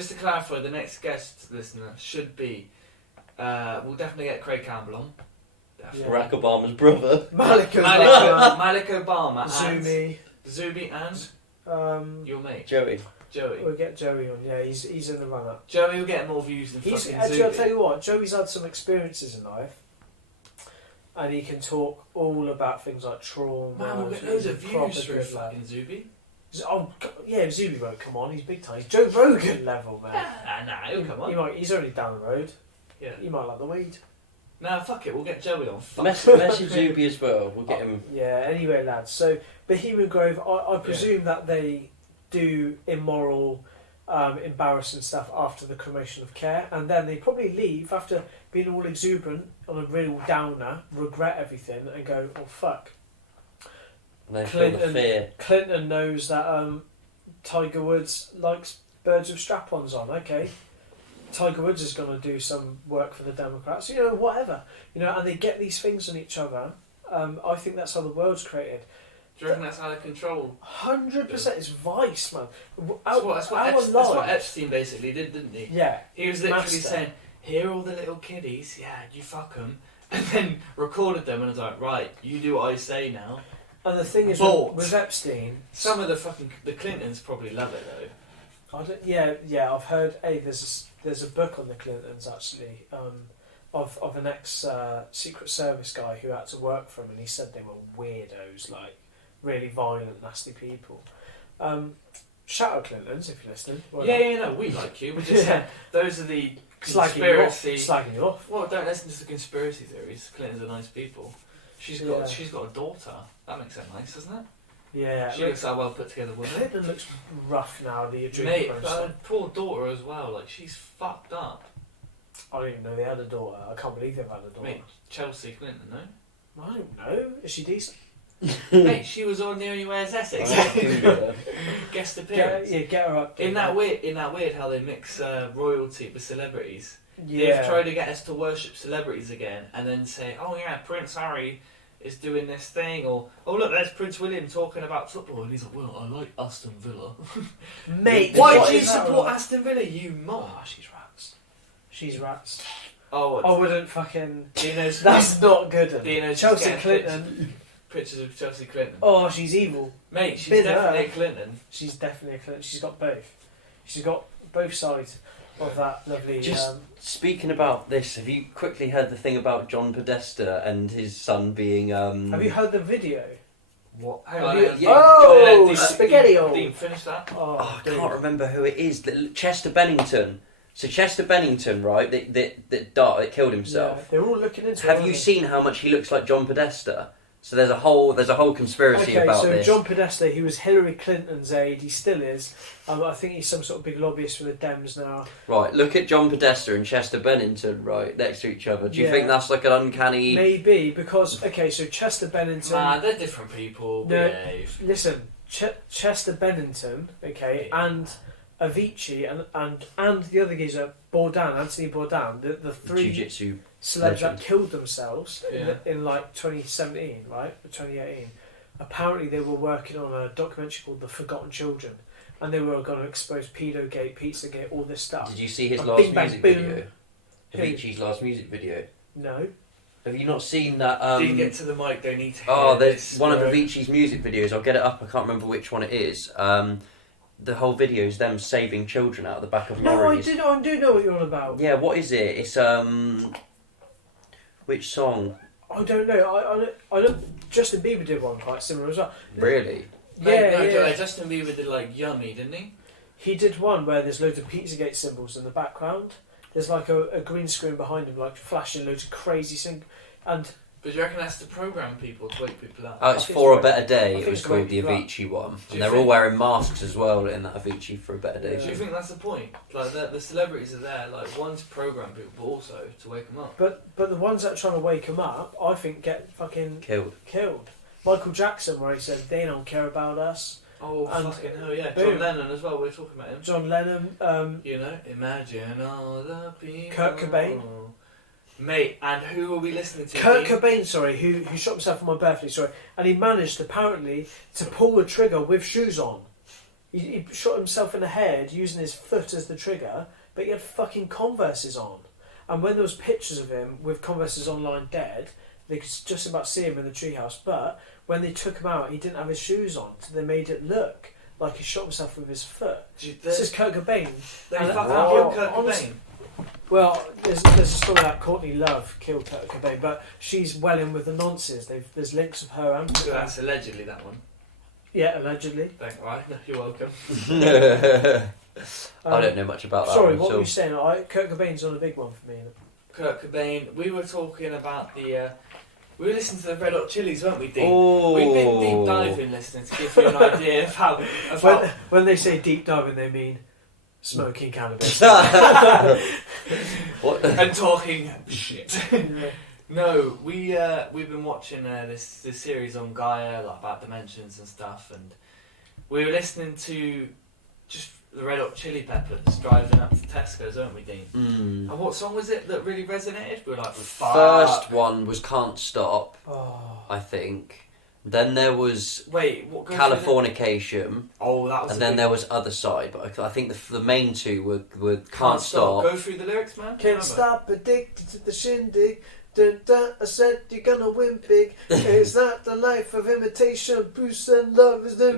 to clarify, the next guest listener should be. We'll definitely get Craig Campbell on. Barack Obama's brother. Malik Obama. Zuby and your mate Joey. We'll get Joey on. Yeah, he's in the run up. Joey will get more views than fucking Zuby. I'll tell you what. Joey's had some experiences in life, and he can talk all about things like trauma. Man, we'll get loads of views through fucking Zuby. Oh yeah, Zuby won't come on. He's big time. He's Joe Rogan level, man. Nah, he'll come on. He's only down the road. Yeah. He might like the weed. Nah, fuck it. We'll get Joey on. Message Zuby as well. We'll get him. Yeah. Anyway, lads. So Bohemian Grove. I presume that they do immoral, embarrassing stuff after the cremation of care, and then they probably leave after being all exuberant on a real downer, regret everything, and go, "Oh fuck." And then feel the fear. Clinton knows that Tiger Woods likes birds with strap-ons on. Okay, Tiger Woods is going to do some work for the Democrats. Whatever. And they get these things on each other. I think that's how the world's created. Do you reckon that's how they control? 100%. It's vice, man. That's what Epstein basically did, didn't he? Yeah. He was literally Master. saying, "Here are all the little kiddies. Yeah, you fuck them," and then recorded them and was like, "Right, you do what I say now." And the thing is, But with Epstein, some of the Clintons probably love it though. yeah. I've heard. Hey, there's a book on the Clintons actually, of an ex Secret Service guy who had to work for him, and he said they were weirdos, like really violent, nasty people. Shout out Clintons if you're listening. No, we like you. We just said those are the slagging you off. Well, don't listen to the conspiracy theories. Clintons are nice people. She's got a daughter. That makes it nice, doesn't it? Yeah. She looks like a well put together woman. Clinton looks rough now that you're drinking. Mate, but her poor daughter as well. Like she's fucked up. I don't even know they had a daughter. I can't believe they've had a daughter. Mate, Chelsea Clinton, no? I don't know. Is she decent? Mate, she was on The Only Way is Essex. Guest appearance. Get her up. In that weird how they mix royalty with celebrities. Yeah. They've tried to get us to worship celebrities again, and then say, "Oh yeah, Prince Harry is doing this thing," or "Oh look, there's Prince William talking about football," and he's like, "Well, I like Aston Villa." Mate, why do you support Aston Villa, you mom? Oh, she's rats. She's rats. Oh, I wouldn't fucking. Dino's That's not good. Dino's Chelsea Clinton. Pictures of Chelsea Clinton. Oh, she's evil. Mate, she's Bit definitely her. a Clinton. She's definitely a Clinton. She's got both. She's got both sides of that lovely. Just speaking about this, have you quickly heard the thing about John Podesta and his son being? Have you heard the video? What? Hang on, on. yeah. Oh, spaghetti-o. Dean, finish that. Oh, I dude. can't remember who it is. Chester Bennington. So Chester Bennington, right? That killed himself. Yeah, they're all looking into it. Have aren't you they? seen how much he looks like John Podesta? So there's a whole conspiracy about so this. John Podesta, he was Hillary Clinton's aide. He still is. I think he's some sort of big lobbyist for the Dems now. Right, look at John Podesta and Chester Bennington right next to each other. Do you think that's like an uncanny? Maybe because so Chester Bennington. Nah, they're different people. No, Behave. listen, Chester Bennington, and Avicii and the other geezer, Anthony Bourdain, the three Jiu-jitsu celebs that legend. killed themselves Yeah. in like 2017, right? Or 2018. Apparently they were working on a documentary called The Forgotten Children, and they were going to expose Pedogate, Pizzagate, all this stuff. Did you see his And last Bing Bang music Boom. video? Who? Avicii's last music video. No. Have you not seen that? Didn't get to the mic. They need to. Oh, hear there's this, one of bro. Avicii's music videos. I'll get it up. I can't remember which one it is. The whole video is them saving children out of the back of No, lorries. I do know what you're on about. Yeah, what is it? It's which song? I don't know. I know Justin Bieber did one quite similar as well. Really? Yeah. Justin Bieber did like Yummy, didn't he? He did one where there's loads of Pizzagate symbols in the background. There's like a green screen behind him, like flashing loads of crazy and. But do you reckon that's to program people, to wake people up? Oh, it's I think For a it's Better I Day. think It was it's called the right. Avicii one, Do and you they're all think- wearing masks as well in that Avicii For a Better Day. Yeah. Do you think that's the point? Like the celebrities are there, like one to program people, but also to wake them up. But the ones that are trying to wake him up, I think get fucking Killed. Michael Jackson, where he said they don't care about us. Oh And fucking hell yeah! boom. John Lennon as well. We were talking about him. John Lennon, You know, imagine all the people. Kurt Cobain. Mate, and who are we listening to? Kurt Dean? Cobain, who shot himself on my birthday, and he managed apparently to pull the trigger with shoes on. He shot himself in the head using his foot as the trigger, but he had fucking Converses on. And when there was pictures of him with Converses on lying dead, they could just about see him in the treehouse. But when they took him out, he didn't have his shoes on, so they made it look like he shot himself with his foot. This is Kurt Cobain. They And- fucking oh, killed Kurt honest- Cobain. Well, there's a story that Courtney Love killed Kurt Cobain, but she's well in with the nonsense. There's links of her and So that's allegedly that one. yeah, allegedly. Thank right. No, you're welcome. I don't know much about that Sorry, one. what so were you saying? Kurt Cobain's on a big one for me. Kurt Cobain. We were talking about the. We were listening to the Red Hot Chilies, weren't we, Dean? Oh. We've been deep diving listening to give you an idea of how. When they say deep diving, they mean smoking cannabis. What? and talking shit. Yeah. No, we've been watching this series on Gaia, like about dimensions and stuff, and we were listening to just the Red Hot Chili Peppers driving up to Tesco's, weren't we, Dean? Mm. And what song was it that really resonated? We were like, fuck. First one was Can't Stop, Oh. I think. Then there was Wait, what? Californication. Oh, that was. And then there was Other Side, but I think the main two were Can't Stop. Go through the lyrics, man. Can't stop, addicted to the shindig. Dun, dun, I said you're gonna win big. It's not the life of imitation. Bruce and love is the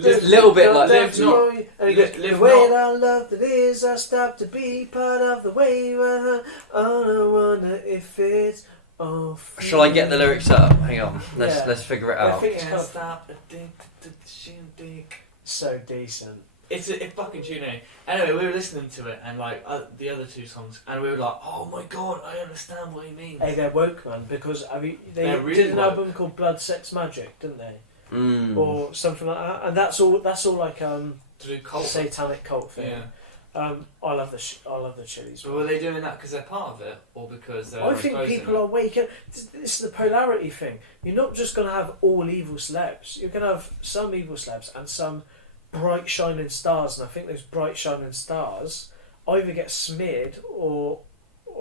Just a little bit like Live Not. And he goes, Live the way Not. that I love that is, I stop to be part of the way. I wonder if it's all free. Shall I get the lyrics up? Hang on, Yeah. let's figure it I out. think it's Can't kind of stop addicted to the shindig. so decent. It's fucking tune. Anyway, we were listening to it and like the other two songs, and we were like, "Oh my god, I understand what he means." Hey, they're woke, man, because they They're really did an woke. album called Blood, Sex, Magic, didn't they? Mm. Or something like that. And that's all like To do cult. satanic cult thing. Yeah. I love the Chili's. So were they doing that because they're part of it, or because they're? I think opposing people it? are waking. This is the polarity thing. You're not just going to have all evil celebs. You're going to have some evil celebs and some bright shining stars. And I think those bright shining stars either get smeared or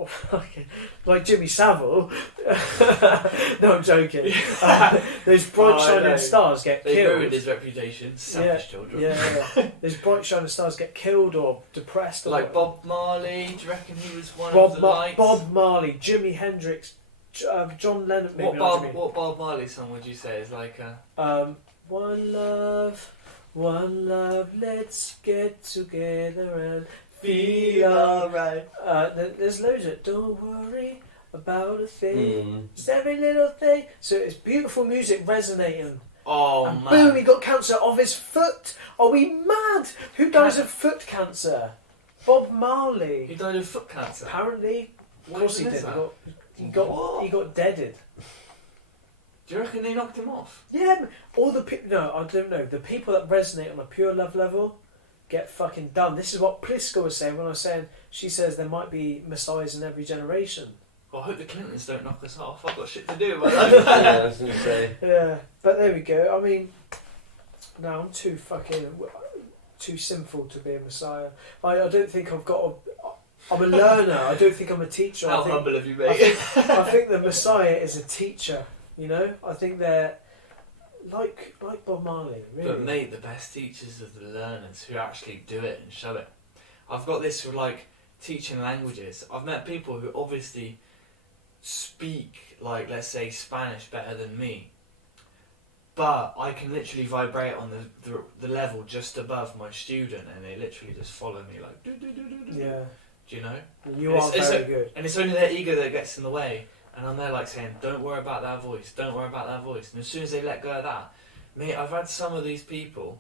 fucking like Jimmy Savile. No, I'm joking. Those bright shining stars get They killed. ruined his reputation. Selfish children. Yeah. Those bright shining stars get killed or depressed. Or Like whatever. Bob Marley. Do you reckon he was one of the lights? Bob Marley, Jimi Hendrix, John Lennon. Maybe not Jimi. What Bob Marley song would you say is like a? One love, let's get together and feel alright. There's loads of it. Don't worry about a thing. It's every little thing. So it's beautiful music resonating. Oh And man! boom, he got cancer of his foot. Are we mad? Who dies of foot cancer? Bob He Marley. died of foot cancer. Apparently, of course he What did. is that? He got deaded. Do you reckon they knocked him off? Yeah, all the people. No, I don't know. The people that resonate on a pure love level get fucking done. This is what Pliska was saying when I was saying she says there might be messiahs in every generation. Well, I hope the Clintons don't knock us off. I've got shit to do. About Yeah, that. I was gonna say. Yeah, but there we go. I mean, no, I'm too sinful to be a messiah. I don't think I've got. I'm a learner. I don't think I'm a teacher. How I think, humble of you, I mate. I think the messiah is a teacher. You know, I think they're like Bob Marley. Really. But mate, the best teachers are the learners who actually do it and show it. I've got this with like teaching languages. I've met people who obviously speak like, let's say, Spanish better than me, but I can literally vibrate on the level just above my student, and they literally just follow me like do. Yeah. Do you know? You And are very good. And it's only their ego that gets in the way. And I'm there like saying, don't worry about that voice, don't worry about that voice. And as soon as they let go of that, mate, I've had some of these people,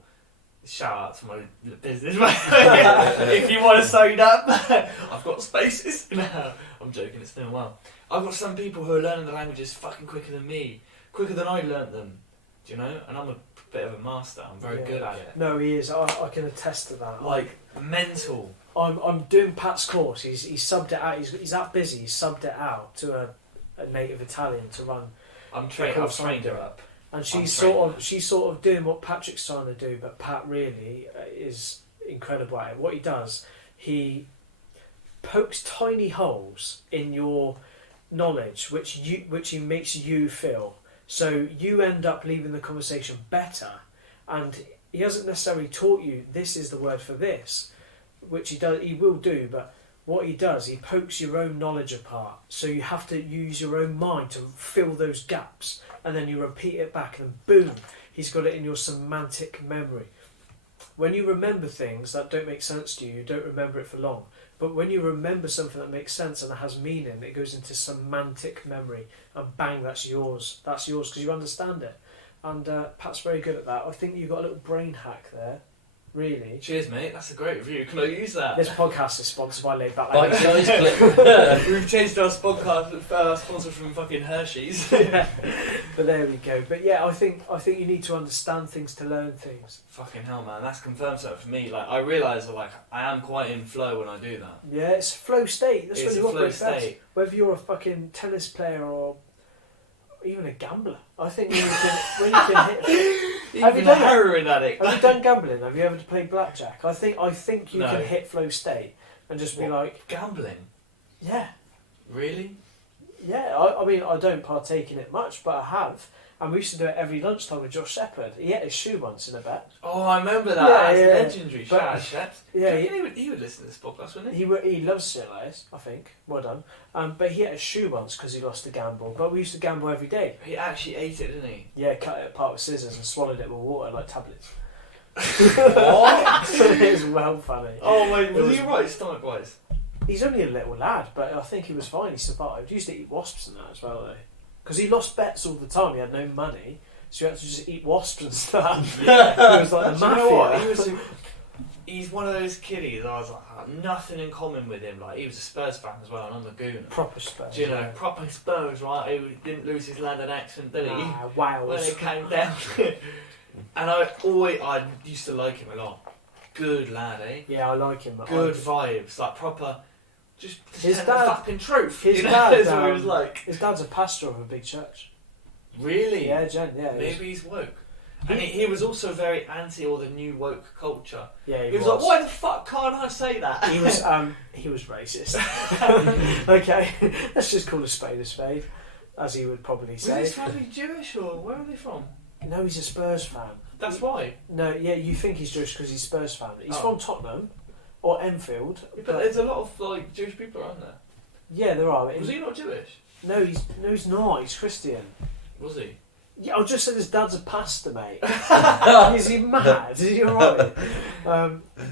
shout out to my business, if you want to sign up, I've got spaces. No, I'm joking, it's been a while. I've got some people who are learning the languages fucking quicker than me, quicker than I learnt them, do you know? And I'm a bit of a master, I'm very good at it. No, he is. I can attest to that. Like, mental. I'm doing Pat's course. He's subbed it out. He's that busy. He's subbed it out to a native Italian to run. I've trained her up. And she's sort of doing what Patrick's trying to do, but Pat really is incredible at it. What he does, he pokes tiny holes in your knowledge, which he makes you feel. So you end up leaving the conversation better, and he hasn't necessarily taught you this is the word for this, which he will do, but what he does, he pokes your own knowledge apart. So you have to use your own mind to fill those gaps, and then you repeat it back, and boom, he's got it in your semantic memory. When you remember things that don't make sense to you, you don't remember it for long. But when you remember something that makes sense and that has meaning, it goes into semantic memory, and bang, that's yours. That's yours because you understand it. And Pat's very good at that. I think you've got a little brain hack there. Really. Cheers, mate. That's a great review. Can I use that? This podcast is sponsored by Laid Back. Bite-sized clip. We've changed our podcast sponsor from fucking Hershey's. But there we go. But yeah, I think you need to understand things to learn things. Fucking hell, man. That's confirmed something for me. Like, I realise that, like, I am quite in flow when I do that. Yeah, it's flow state. That's It's when you a flow operate best. state. Whether you're a fucking tennis player or even a gambler. I think when you can hit. Have you Even done a it? heroin addict. Have you done gambling? Have you ever played blackjack? I think you No. can hit flow state and just be like, Gambling? yeah, Really? yeah. I mean, I don't partake in it much, but I have. And we used to do it every lunchtime with Josh Shepherd. He ate his shoe once in a bet. Oh, I remember that. Yeah, That's yeah. legendary. But- Shout out, Sheps. Yeah, He would listen to this podcast, wouldn't he? he loves shit like this, I think. Well done. But he ate a shoe once because he lost a gamble. But we used to gamble every day. He actually ate it, didn't he? Yeah, cut it apart with scissors and swallowed it with water like tablets. What? It was well funny. Oh, wait, It was was- he alright stomach-wise? He's only a little lad, but I think he was fine. He survived. He used to eat wasps and that as well, though. Because he lost bets all the time. He had no money, so he had to just eat wasps and stuff. He was like the Do you mafia. know what? He's one of those kiddies. I was like, I had nothing in common with him. Like, he was a Spurs fan as well, and I'm a Gooner. Proper Spurs. Do you know, yeah. proper Spurs, right? He didn't lose his London accent, did he? Ah, When wows. it came down. And I used to like him a lot. Good lad, eh? Yeah, I like him. Good vibes, like proper. Just His tell dad- the fucking truth. his you know? dad, That's what he was like. His dad's a pastor of a big church. Really? Yeah, Jen. Yeah, Maybe he's woke. And he was also very anti all the new woke culture. Yeah, He was like, why the fuck can't I say that? He was racist. Okay, let's just call a spade, as he would probably Was say. his family Jewish or where are they from? No, he's a Spurs fan. That's why. No, yeah, you think he's Jewish because he's Spurs fan. He's Oh. from Tottenham or Enfield. But there's a lot of like Jewish people around there. Yeah, there are. Was he not Jewish? No, he's not. He's Christian. Was he? Yeah, I just said his dad's a pastor, mate. Is he mad? Is he alright?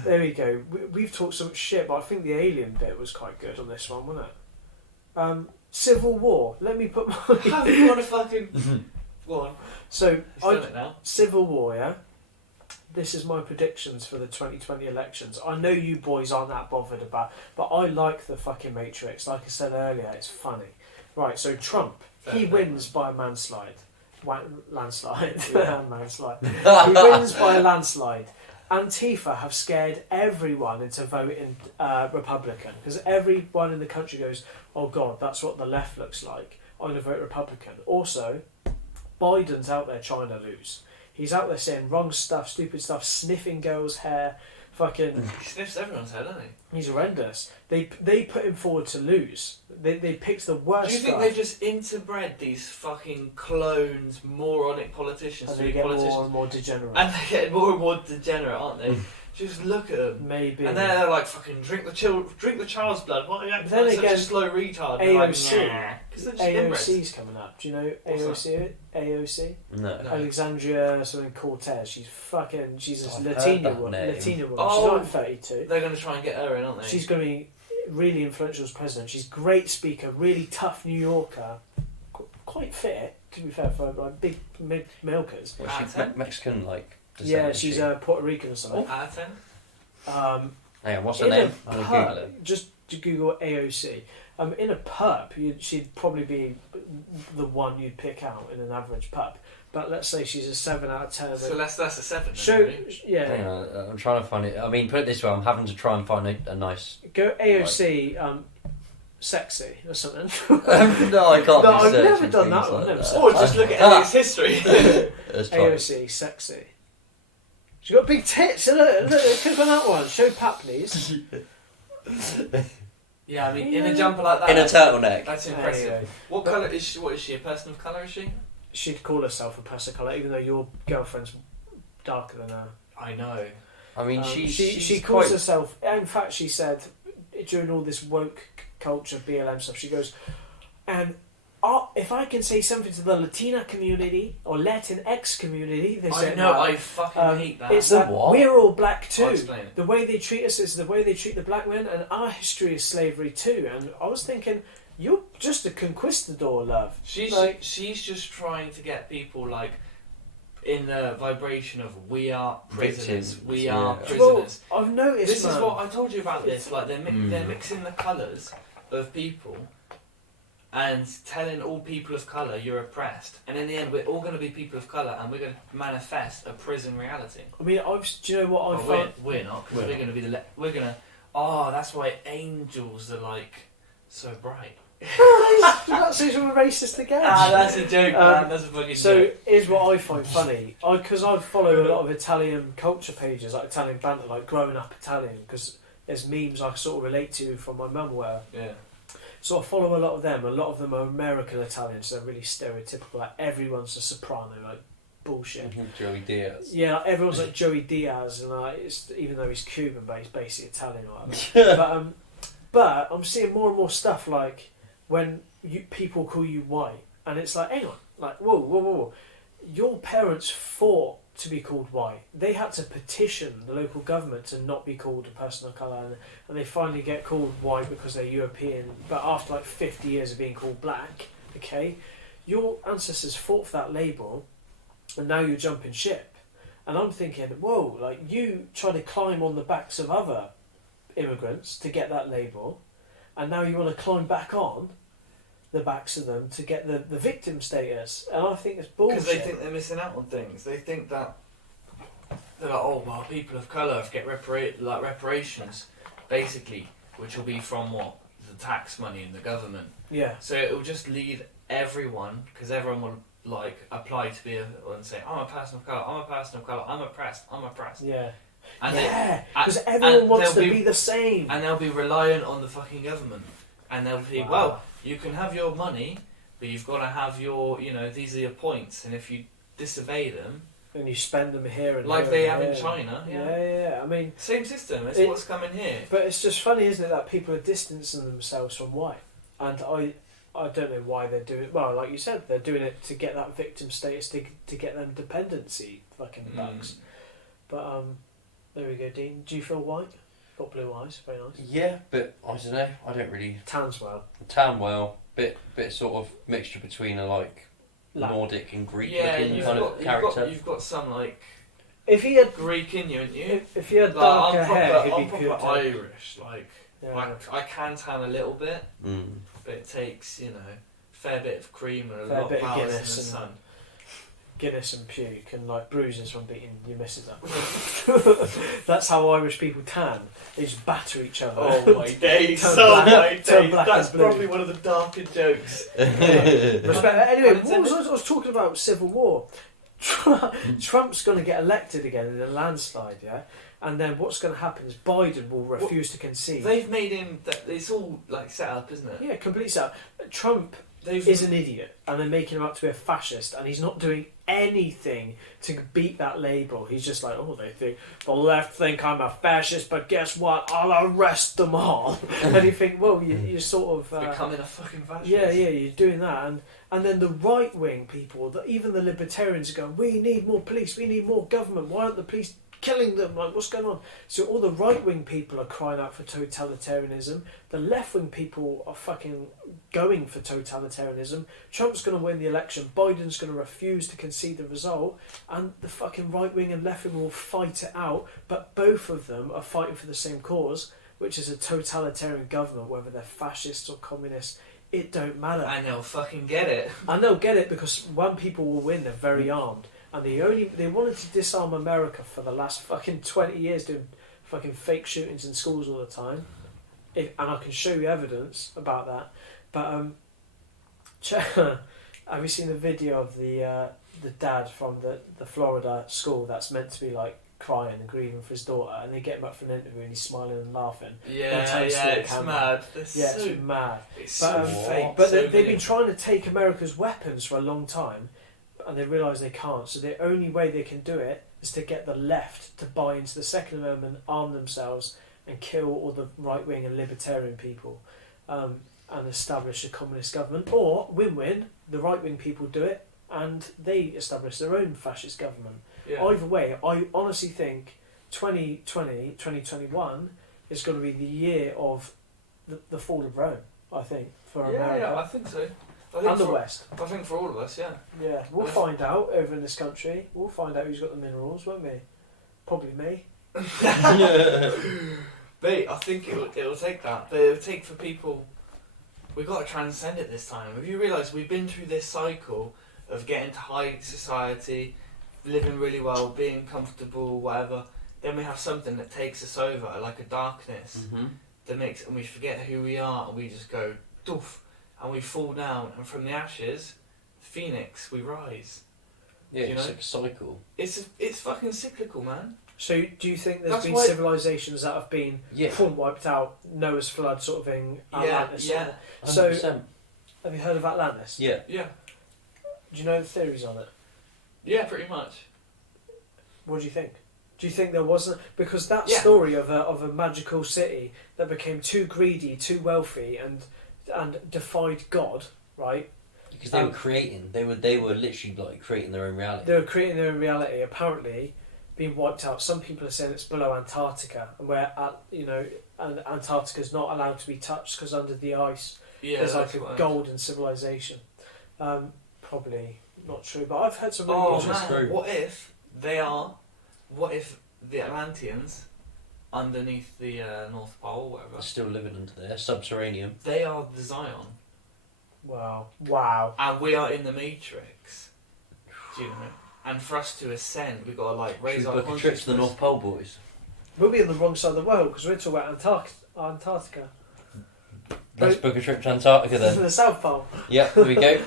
There we go. We've talked so much shit, but I think the alien bit was quite good on this one, wasn't it? Civil War. Let me put my... Have you got a fucking... Go on. So, He's done it now. Civil War, yeah? This is my predictions for the 2020 elections. I know you boys aren't that bothered about, but I like the fucking Matrix. Like I said earlier, it's funny. Right, so Trump, he wins by a landslide. Landslide. Landslide. He wins by a landslide. Antifa have scared everyone into voting Republican because everyone in the country goes, oh God, that's what the left looks like. I'm going to vote Republican. Also, Biden's out there trying to lose. He's out there saying wrong stuff, stupid stuff, sniffing girls' hair, fucking... He sniffs everyone's head, doesn't he? He's horrendous. They put him forward to lose. They picked the worst Do you think guy. they've just interbred these fucking clones, moronic politicians And to they be get politicians? more and more degenerate. And they get more and more degenerate, aren't they? Just look at them. Maybe. And then they're like, fucking drink the child's blood. Why are you acting Then like such again, a slow retard? And they're like, AOC. nah. 'Cause they're just inbred. AOC's coming up. Do you know What's AOC? AOC? No. No. Alexandria something Cortez. She's a I've heard Latina that woman. name. Latina woman. Oh. She's not 32. They're going to try and get her in, aren't they? She's going to be really influential as president. She's a great speaker, really tough New Yorker, quite fit, to be fair, for like big milkers. Was she Mexican, like? Yeah, descent, she's is she? Puerto Rican or something. Out of 10? Hang on, what's her In name? a I'm gonna Google pub, it. just to Google AOC. In a pub, she'd probably be the one you'd pick out in an average pub. But let's say she's a 7 out of 10. So that's a 7 then, Show, really. yeah. Hang on, I'm trying to find it. I mean, put it this way, I'm having to try and find a nice... Go AOC, sexy or something. no, I can't. No, be I've never searching done that things one, like never that. said Or just look at Elliot's history. Let's try it. AOC, sexy. She's got big tits. Look, click on that one. Show Pat, please. Yeah, I mean, in a jumper like that. In a turtleneck. That's There impressive. you go. What colour is she? What is she? A person of colour, is she? She'd call herself a person of colour, even though your girlfriend's darker than her. I know. I mean, She she's calls quite... herself. In fact, she said during all this woke culture BLM stuff, she goes, and if I can say something to the Latina community or Latinx community, they I say know. no. I fucking hate that. It's The that what? we're all black too. I'll explain it. The way they treat us is the way they treat the black men, and our history is slavery too. And I was thinking, you're just a conquistador, love. She's just trying to get people like in the vibration of we are prisoners. Victims, We yeah. are Well, prisoners. I've noticed, This man. is what I told you about. This like they're mixing the colours of people and telling all people of colour you're oppressed, and in the end we're all going to be people of colour and we're going to manifest a prison reality. I mean, do you know what I Oh, found? we're not, because We're we're going to be we're going to. Oh, that's why angels are like so bright. That's from a racist again. That's a joke, man. That's a fucking so joke. here's what I find funny. Because I follow a lot of Italian culture pages, like Italian banter, like growing up Italian, because there's memes I sort of relate to from my mum where. Yeah. So I follow a lot of them. A lot of them are American Italians, so they're really stereotypical. Like everyone's a soprano, like bullshit. Joey Diaz. Yeah, like, everyone's like Joey Diaz, and even though he's Cuban, but he's basically Italian or whatever. But I'm seeing more and more stuff like when people call you white, and it's like, hang on, like whoa, your parents fought to be called white. They had to petition the local government to not be called a person of colour, and they finally get called white because they're European. But after like 50 years of being called black, okay, your ancestors fought for that label, and now you're jumping ship. And I'm thinking, whoa, like you try to climb on the backs of other immigrants to get that label, and now you want to climb back on the backs of them to get the victim status, and I think it's bullshit. Because they think they're missing out on things. They think that they're like, oh well, people of colour get reparations, basically, which will be from what, the tax money in the government. Yeah. So it will just lead everyone, because everyone will like apply to be and say, I'm a person of colour, I'm a person of colour, I'm oppressed. Yeah. And because everyone wants to be the same, and they'll be reliant on the fucking government, and they'll be well. You can have your money, but you've got to have your, these are your points, and if you disobey them, and you spend them here and like here they and have in here. China, Yeah. I mean, same system. It's what's coming here. But it's just funny, isn't it, that people are distancing themselves from white, and I don't know why they're doing it. Well, like you said, they're doing it to get that victim status, to get them dependency fucking bugs. But there we go, Dean. Do you feel white? Got blue eyes, very nice. Yeah, but I don't know. I don't really Tans well. tan well. Bit sort of mixture between a like Nordic and Greek looking kind of character. You've got some like. If he had Greek in you, haven't you? if he had darker I'm hair, he'd be proper good. Irish. Like Yeah. I can tan a little bit, but it takes a fair bit of cream and a lot of hours in the sun. Guinness and puke and like bruises from beating your missus up. That's how Irish people tan. They just batter each other. Oh my days! Turn Oh black- my turn days! black That's and blue. probably one of the darker jokes. Anyway, I was talking about Civil War. Trump's going to get elected again in a landslide, yeah? And then what's going to happen is Biden will refuse to concede. They've made him. It's all like set up, isn't it? Yeah, completely set. Trump is an idiot, and they're making him out to be a fascist, and he's not doing anything to beat that label. He's just like, they think the left think I'm a fascist, but guess what? I'll arrest them all. And you think, well, you're sort of becoming a fucking fascist. Yeah, you're doing that, and then the right wing people, even the libertarians, are going, we need more police, we need more government. Why aren't the police killing them? Like, what's going on? So all the right wing people are crying out for totalitarianism. The left wing people are fucking going for totalitarianism. Trump's going to win the election. Biden's going to refuse to concede the result, and the fucking right wing and left wing will fight it out. But both of them are fighting for the same cause, which is a totalitarian government, whether they're fascists or communists. It don't matter. And they'll fucking get it. And they'll get it because one people will win. They're very armed. And they wanted to disarm America for the last fucking 20 years, doing fucking fake shootings in schools all the time. And I can show you evidence about that. But have you seen the video of the dad from the Florida school that's meant to be like crying and grieving for his daughter, and they get him up for an interview and he's smiling and laughing. It's mad. It's mad. It's so fake. But they've been trying to take America's weapons for a long time, and they realise they can't. So the only way they can do it is to get the left to buy into the Second Amendment, arm themselves, and kill all the right wing and libertarian people, and establish a communist government. Or win-win, the right wing people do it, and they establish their own fascist government. Yeah. Either way, I honestly think 2021 is going to be the year of the fall of Rome, I think, for America. Yeah, I think so. And the West. I think for all of us, yeah. Yeah, we'll find out over in this country. We'll find out who's got the minerals, won't we? Probably me. But I think it'll take that. But it'll take for people. We've got to transcend it this time. Have you realised we've been through this cycle of getting to high society, living really well, being comfortable, whatever. Then we have something that takes us over, like a darkness that makes, and we forget who we are, and we just go doof. and we fall down, and from the ashes, phoenix, we rise. Yeah, You it's know? like a cycle. It's fucking cyclical, man. So do you think there's That's been why- civilizations that have been full wiped out, Noah's flood sort of thing, Atlantis? Yeah. So 100%. have you heard of Atlantis? Yeah. Yeah. Do you know the theories on it? Yeah, pretty much. What do you think? Do you think there wasn't, because that Yeah. story of a magical city that became too greedy, too wealthy, and defied God, right? Because they were creating, they were literally like creating their own reality. They were creating their own reality. Apparently, being wiped out. Some people are saying it's below Antarctica, and where and Antarctica's not allowed to be touched because under the ice there's like a golden civilization. Probably not true, but I've heard some really Oh interesting. man, what if the Atlanteans underneath the North Pole, whatever, They're still living under there, subterranean. they are the Zion, Wow. and we are in the Matrix. Do you know? And for us to ascend, we've got to like raise Should our we book a trip to the consciousness. North Pole, boys? We'll be on the wrong side of the world because we're talking about Antarctica. Let's book a trip to Antarctica then. The South Pole. Yep, here we go.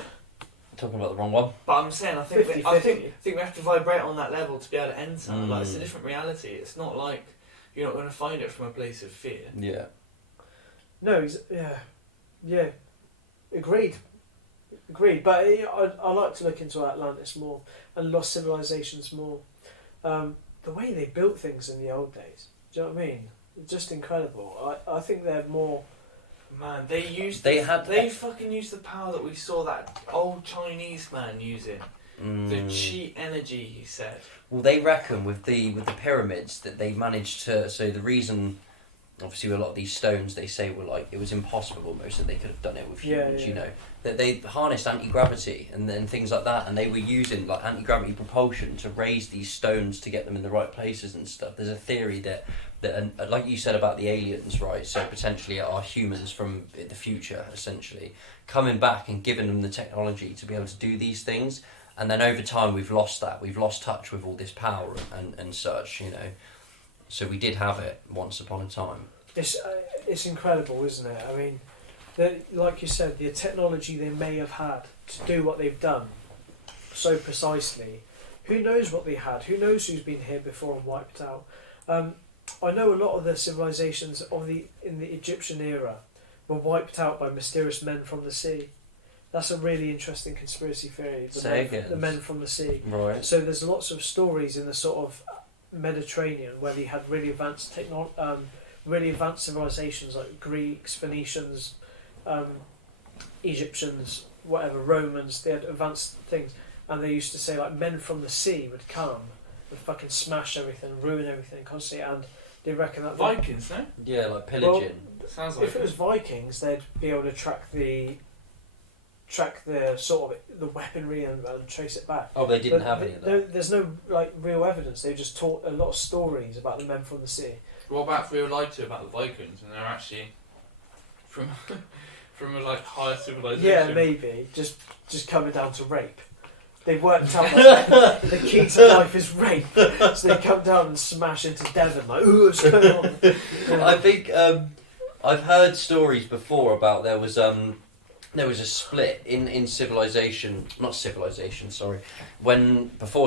Talking about the wrong one. But I'm saying, I think 50-50. we have to vibrate on that level to be able to enter. Mm. Like, it's a different reality. It's not like you're not going to find it from a place of fear. Yeah. No, yeah, agreed. But I like to look into Atlantis more and lost civilizations more. The way they built things in the old days, do you know what I mean? Just incredible. I think they're more. Man, they fucking used the power that we saw that old Chinese man using. The chi energy, he said. Well, they reckon with the pyramids that they managed to. So the reason, obviously, with a lot of these stones, they say were like it was impossible almost that they could have done it with humans. You know, that they harnessed anti-gravity and then things like that, and they were using like anti-gravity propulsion to raise these stones to get them in the right places and stuff. There's a theory that like you said about the aliens, right? So potentially are humans from the future, essentially coming back and giving them the technology to be able to do these things. And then over time, we've lost that. We've lost touch with all this power and such, you know. So we did have it once upon a time. It's incredible, isn't it? I mean, like you said, the technology they may have had to do what they've done so precisely. Who knows what they had? Who knows who's been here before and wiped out? I know a lot of the civilizations in the Egyptian era were wiped out by mysterious men from the sea. That's a really interesting conspiracy theory. The men from the sea. Right. So there's lots of stories in the sort of Mediterranean where they had really advanced civilizations like Greeks, Phoenicians, Egyptians, whatever, Romans. They had advanced things, and they used to say like men from the sea would come and fucking smash everything, ruin everything constantly, and they reckon that Vikings, no? Yeah, like pillaging. Sounds like if it was Vikings, they'd be able to track the sort of the weaponry and trace it back. Oh, but they didn't have any of that. There's no like real evidence. They just taught a lot of stories about the men from the sea. What about if we were lied to about the Vikings and they're actually from a like higher civilization? Yeah, maybe just coming down to rape. They've worked out that the key to life is rape, so they come down and smash into Devon like, ooh, what's going on? I think I've heard stories before about there was a split in civilization, before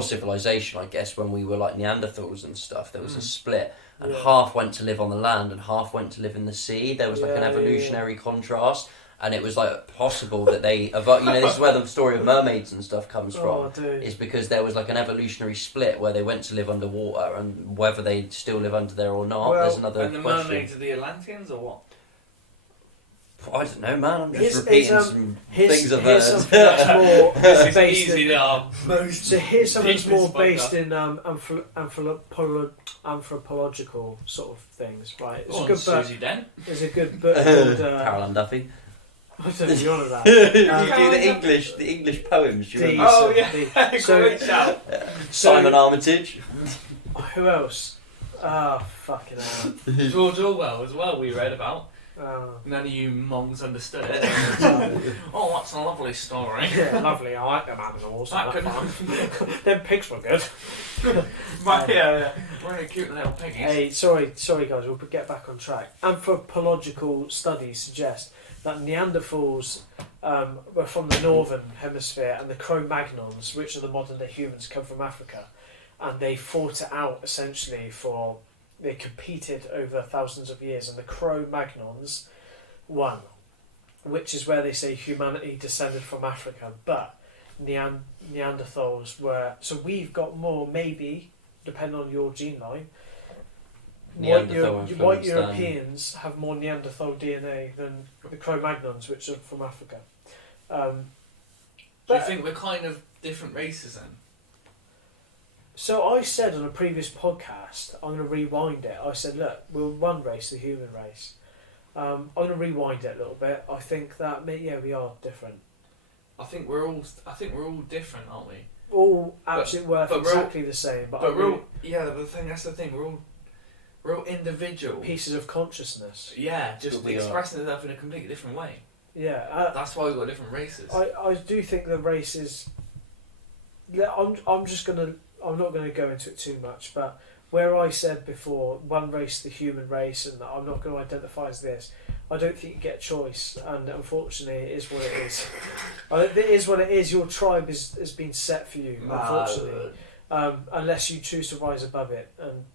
civilization, I guess, when we were like Neanderthals and stuff, there was a split, and half went to live on the land and half went to live in the sea. There was like an evolutionary contrast, and it was like possible that they, this is where the story of mermaids and stuff comes from, is because there was like an evolutionary split where they went to live underwater, and whether they still live under there or not, there's another and the question. mermaids are the Atlanteans or what? I don't know, man. I'm just repeating some things I've here's heard. something that's more This is based easy in, now. so here's something that's more deepest based in anthropological sort of things, right? It's a good book. Susie Dent. There's a good book called Caroline Duffy. I don't know if you're on about You that. do the English poems. Do you remember? Oh yeah, So- great shout. Simon Armitage. Who else? Fucking hell. George Orwell as well. We read about. Oh. None of you mongs understood it. Oh, that's a lovely story. Yeah, lovely. I like them animals. That They're could- fun. Them pigs were good. Yeah, really cute little piggies. Hey, sorry guys, we'll get back on track. Anthropological studies suggest that Neanderthals were from the northern hemisphere, and the Cro-Magnons, which are the modern day humans, come from Africa, and they fought it out essentially they competed over thousands of years, and the Cro-Magnons won, which is where they say humanity descended from Africa, but Neanderthals were. So we've got more, maybe, depending on your gene line. White Europeans have more Neanderthal DNA than the Cro-Magnons, which are from Africa. Do you think we're kind of different races then? So I said on a previous podcast, I'm going to rewind it. I said, look, we're one race, the human race. I'm going to rewind it a little bit. I think that we are different. I think we're all different, aren't we? All absolutely worth exactly the same, but we're all, that's the thing. We're all individual pieces of consciousness. Yeah, just expressing themselves in a completely different way. Yeah, that's why we've got different races. I do think the races. I'm not going to go into it too much, but where I said before, one race, the human race, and I'm not going to identify as this. I don't think you get a choice, and unfortunately, it is what it is. It is what it is. Your tribe has been set for you, unfortunately, unless you choose to rise above it, and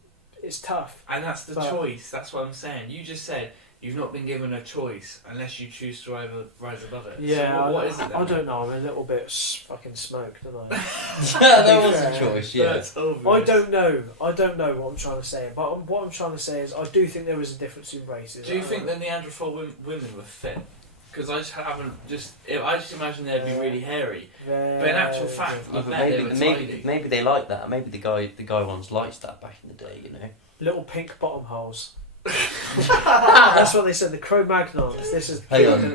it's tough. And that's the choice. That's what I'm saying. You just said you've not been given a choice unless you choose to rise above it. Yeah, so what is it then? I don't know. I'm a little bit fucking smoked, don't I? There was a choice, yeah. That's obvious. I don't know what I'm trying to say, but what I'm trying to say is I do think there is a difference in races. Do you think the Neanderthal women were fit? Because I just imagine they'd be really hairy. But in actual fact, maybe they like that. Maybe the guy ones likes that back in the day, you know. Little pink bottom holes. That's what they said. The Cro-Magnons. This is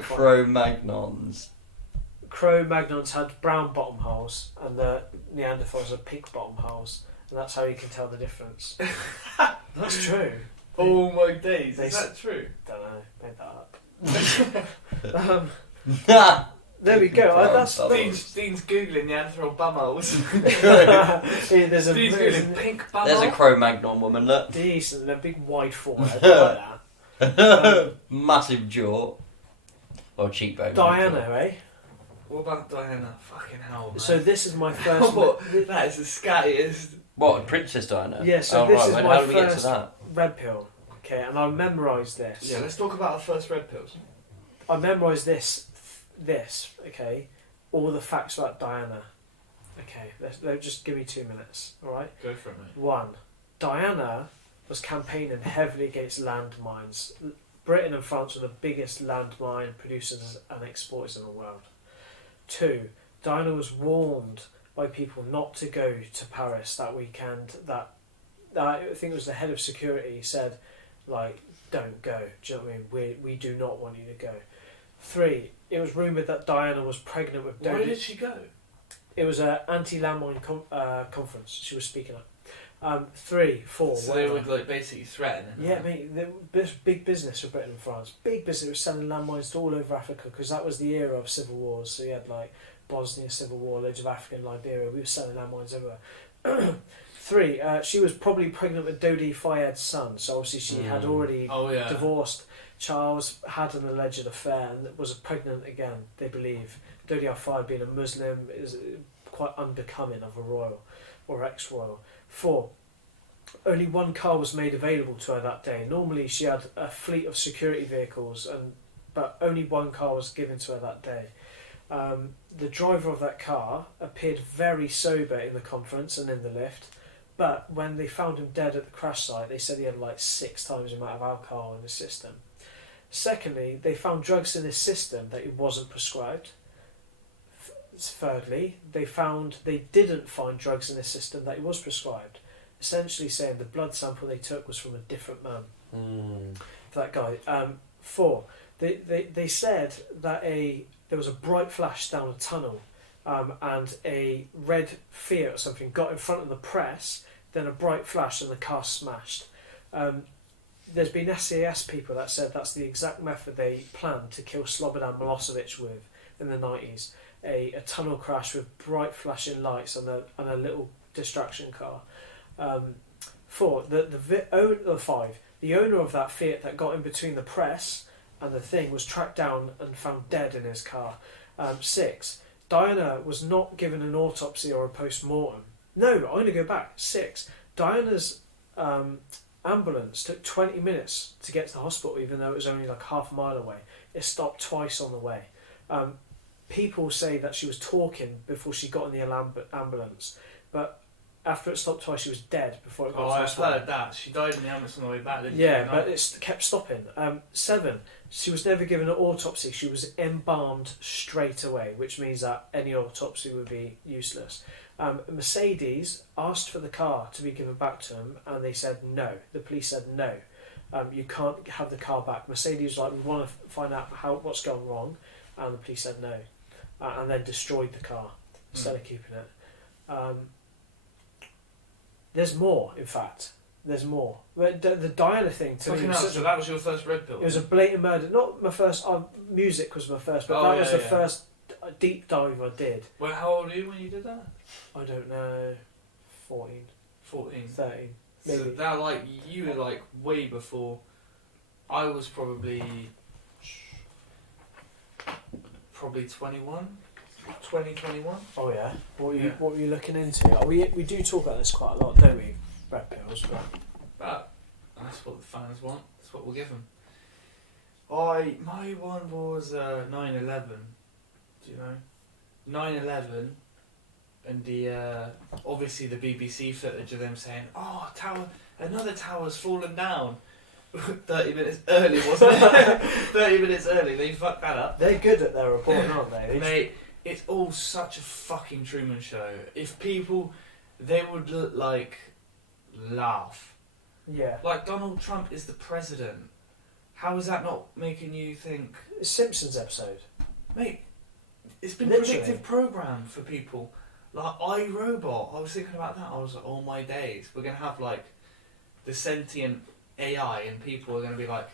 Cro-Magnons. Cro-Magnons had brown bottom holes, and the Neanderthals had pink bottom holes, and that's how you can tell the difference. That's true. Oh my days! Is that true? Don't know. Made that up. There we go. Dean's googling Neanderthal bum holes. There's googling pink bum hole. There's a Cro-Magnon woman. Look. Decent. A big wide forehead like that. Massive jaw. Or cheekbone. Diana, eh? What about Diana? Fucking hell, man. So this is my first. That is the scattiest. What, Princess Diana? Yeah. So this is my How did we get to first that? red pill. Okay, and I memorised this. Yeah, let's talk about our first red pills. I memorised this, okay? All the facts about Diana. Okay, let's just give me 2 minutes, alright? Go for it, mate. 1. Diana was campaigning heavily against landmines. Britain and France were the biggest landmine producers and exporters in the world. 2. Diana was warned by people not to go to Paris that weekend. That I think it was the head of security said, like, don't go. Do you know what I mean? We do not want you to go. 3. It was rumoured that Diana was pregnant with Dodie. Where did she go? It was an anti-landmine conference she was speaking at. 3, 4. So they were like basically threatening. Yeah, mate. Big business for Britain and France. Big business. It was selling landmines to all over Africa because that was the era of civil wars. So you had like Bosnia civil war, loads of Africa and Liberia. We were selling landmines everywhere. 3, she was probably pregnant with Dodi Fayed's son, so obviously she had already divorced. Charles had an alleged affair and was pregnant again, they believe. Dodi Fayed, being a Muslim, is quite unbecoming of a royal or ex-royal. 4, only one car was made available to her that day. Normally she had a fleet of security vehicles, but only one car was given to her that day. The driver of that car appeared very sober in the conference and in the lift. But when they found him dead at the crash site, they said he had like 6 times the amount of alcohol in his system. Secondly, they found drugs in his system that he wasn't prescribed. Thirdly, they didn't find drugs in his system that he was prescribed. Essentially saying the blood sample they took was from a different man. For that guy. 4, they said that there was a bright flash down a tunnel. And a red Fiat or something got in front of the press, then a bright flash and the car smashed. There's been SAS people that said that's the exact method they planned to kill Slobodan Milosevic with in the 90s. A tunnel crash with bright flashing lights and a little distraction car. 5, the owner of that Fiat that got in between the press and the thing was tracked down and found dead in his car. 6. Diana was not given an autopsy or a post-mortem. No, I'm going to go back. 6. Diana's ambulance took 20 minutes to get to the hospital, even though it was only like half a mile away. It stopped twice on the way. People say that she was talking before she got in the ambulance, but after it stopped twice, she was dead before it got to the hospital. I've heard that. She died in the ambulance on the way back, didn't she? Yeah, but it kept stopping. 7. She was never given an autopsy. She was embalmed straight away, which means that any autopsy would be useless. Mercedes asked for the car to be given back to them, and they said no. The police said no. You can't have the car back. Mercedes was like, we want to find out what's gone wrong, and the police said no, and then destroyed the car instead of keeping it. There's more, in fact. There's more. The Diana thing to me. So that was your first red pill? It was a blatant murder. Not my first. Music was my first, but that was the first deep dive I did. Well, how old were you when you did that? I don't know. 14. 13. Maybe. So that, you were way before. I was probably 21. 2021. Oh yeah. What were you looking into? We do talk about this quite a lot, don't we? Red pills, but that's what the fans want. That's what we'll give them. My one was 9/11. Do you know 9/11? And the obviously the BBC footage of them saying, "Oh, another tower's fallen down." 30 minutes early, wasn't it? 30 minutes early. They fucked that up. They're good at their reporting, aren't they? Mate, it's all such a fucking Truman Show. If people, they would laugh. Yeah. Like, Donald Trump is the president. How is that not making you think? Simpsons episode. Mate, it's been Literally. predictive programmed for people. Like iRobot, I was thinking about that. I was like, oh my days, we're going to have the sentient AI and people are going to be like,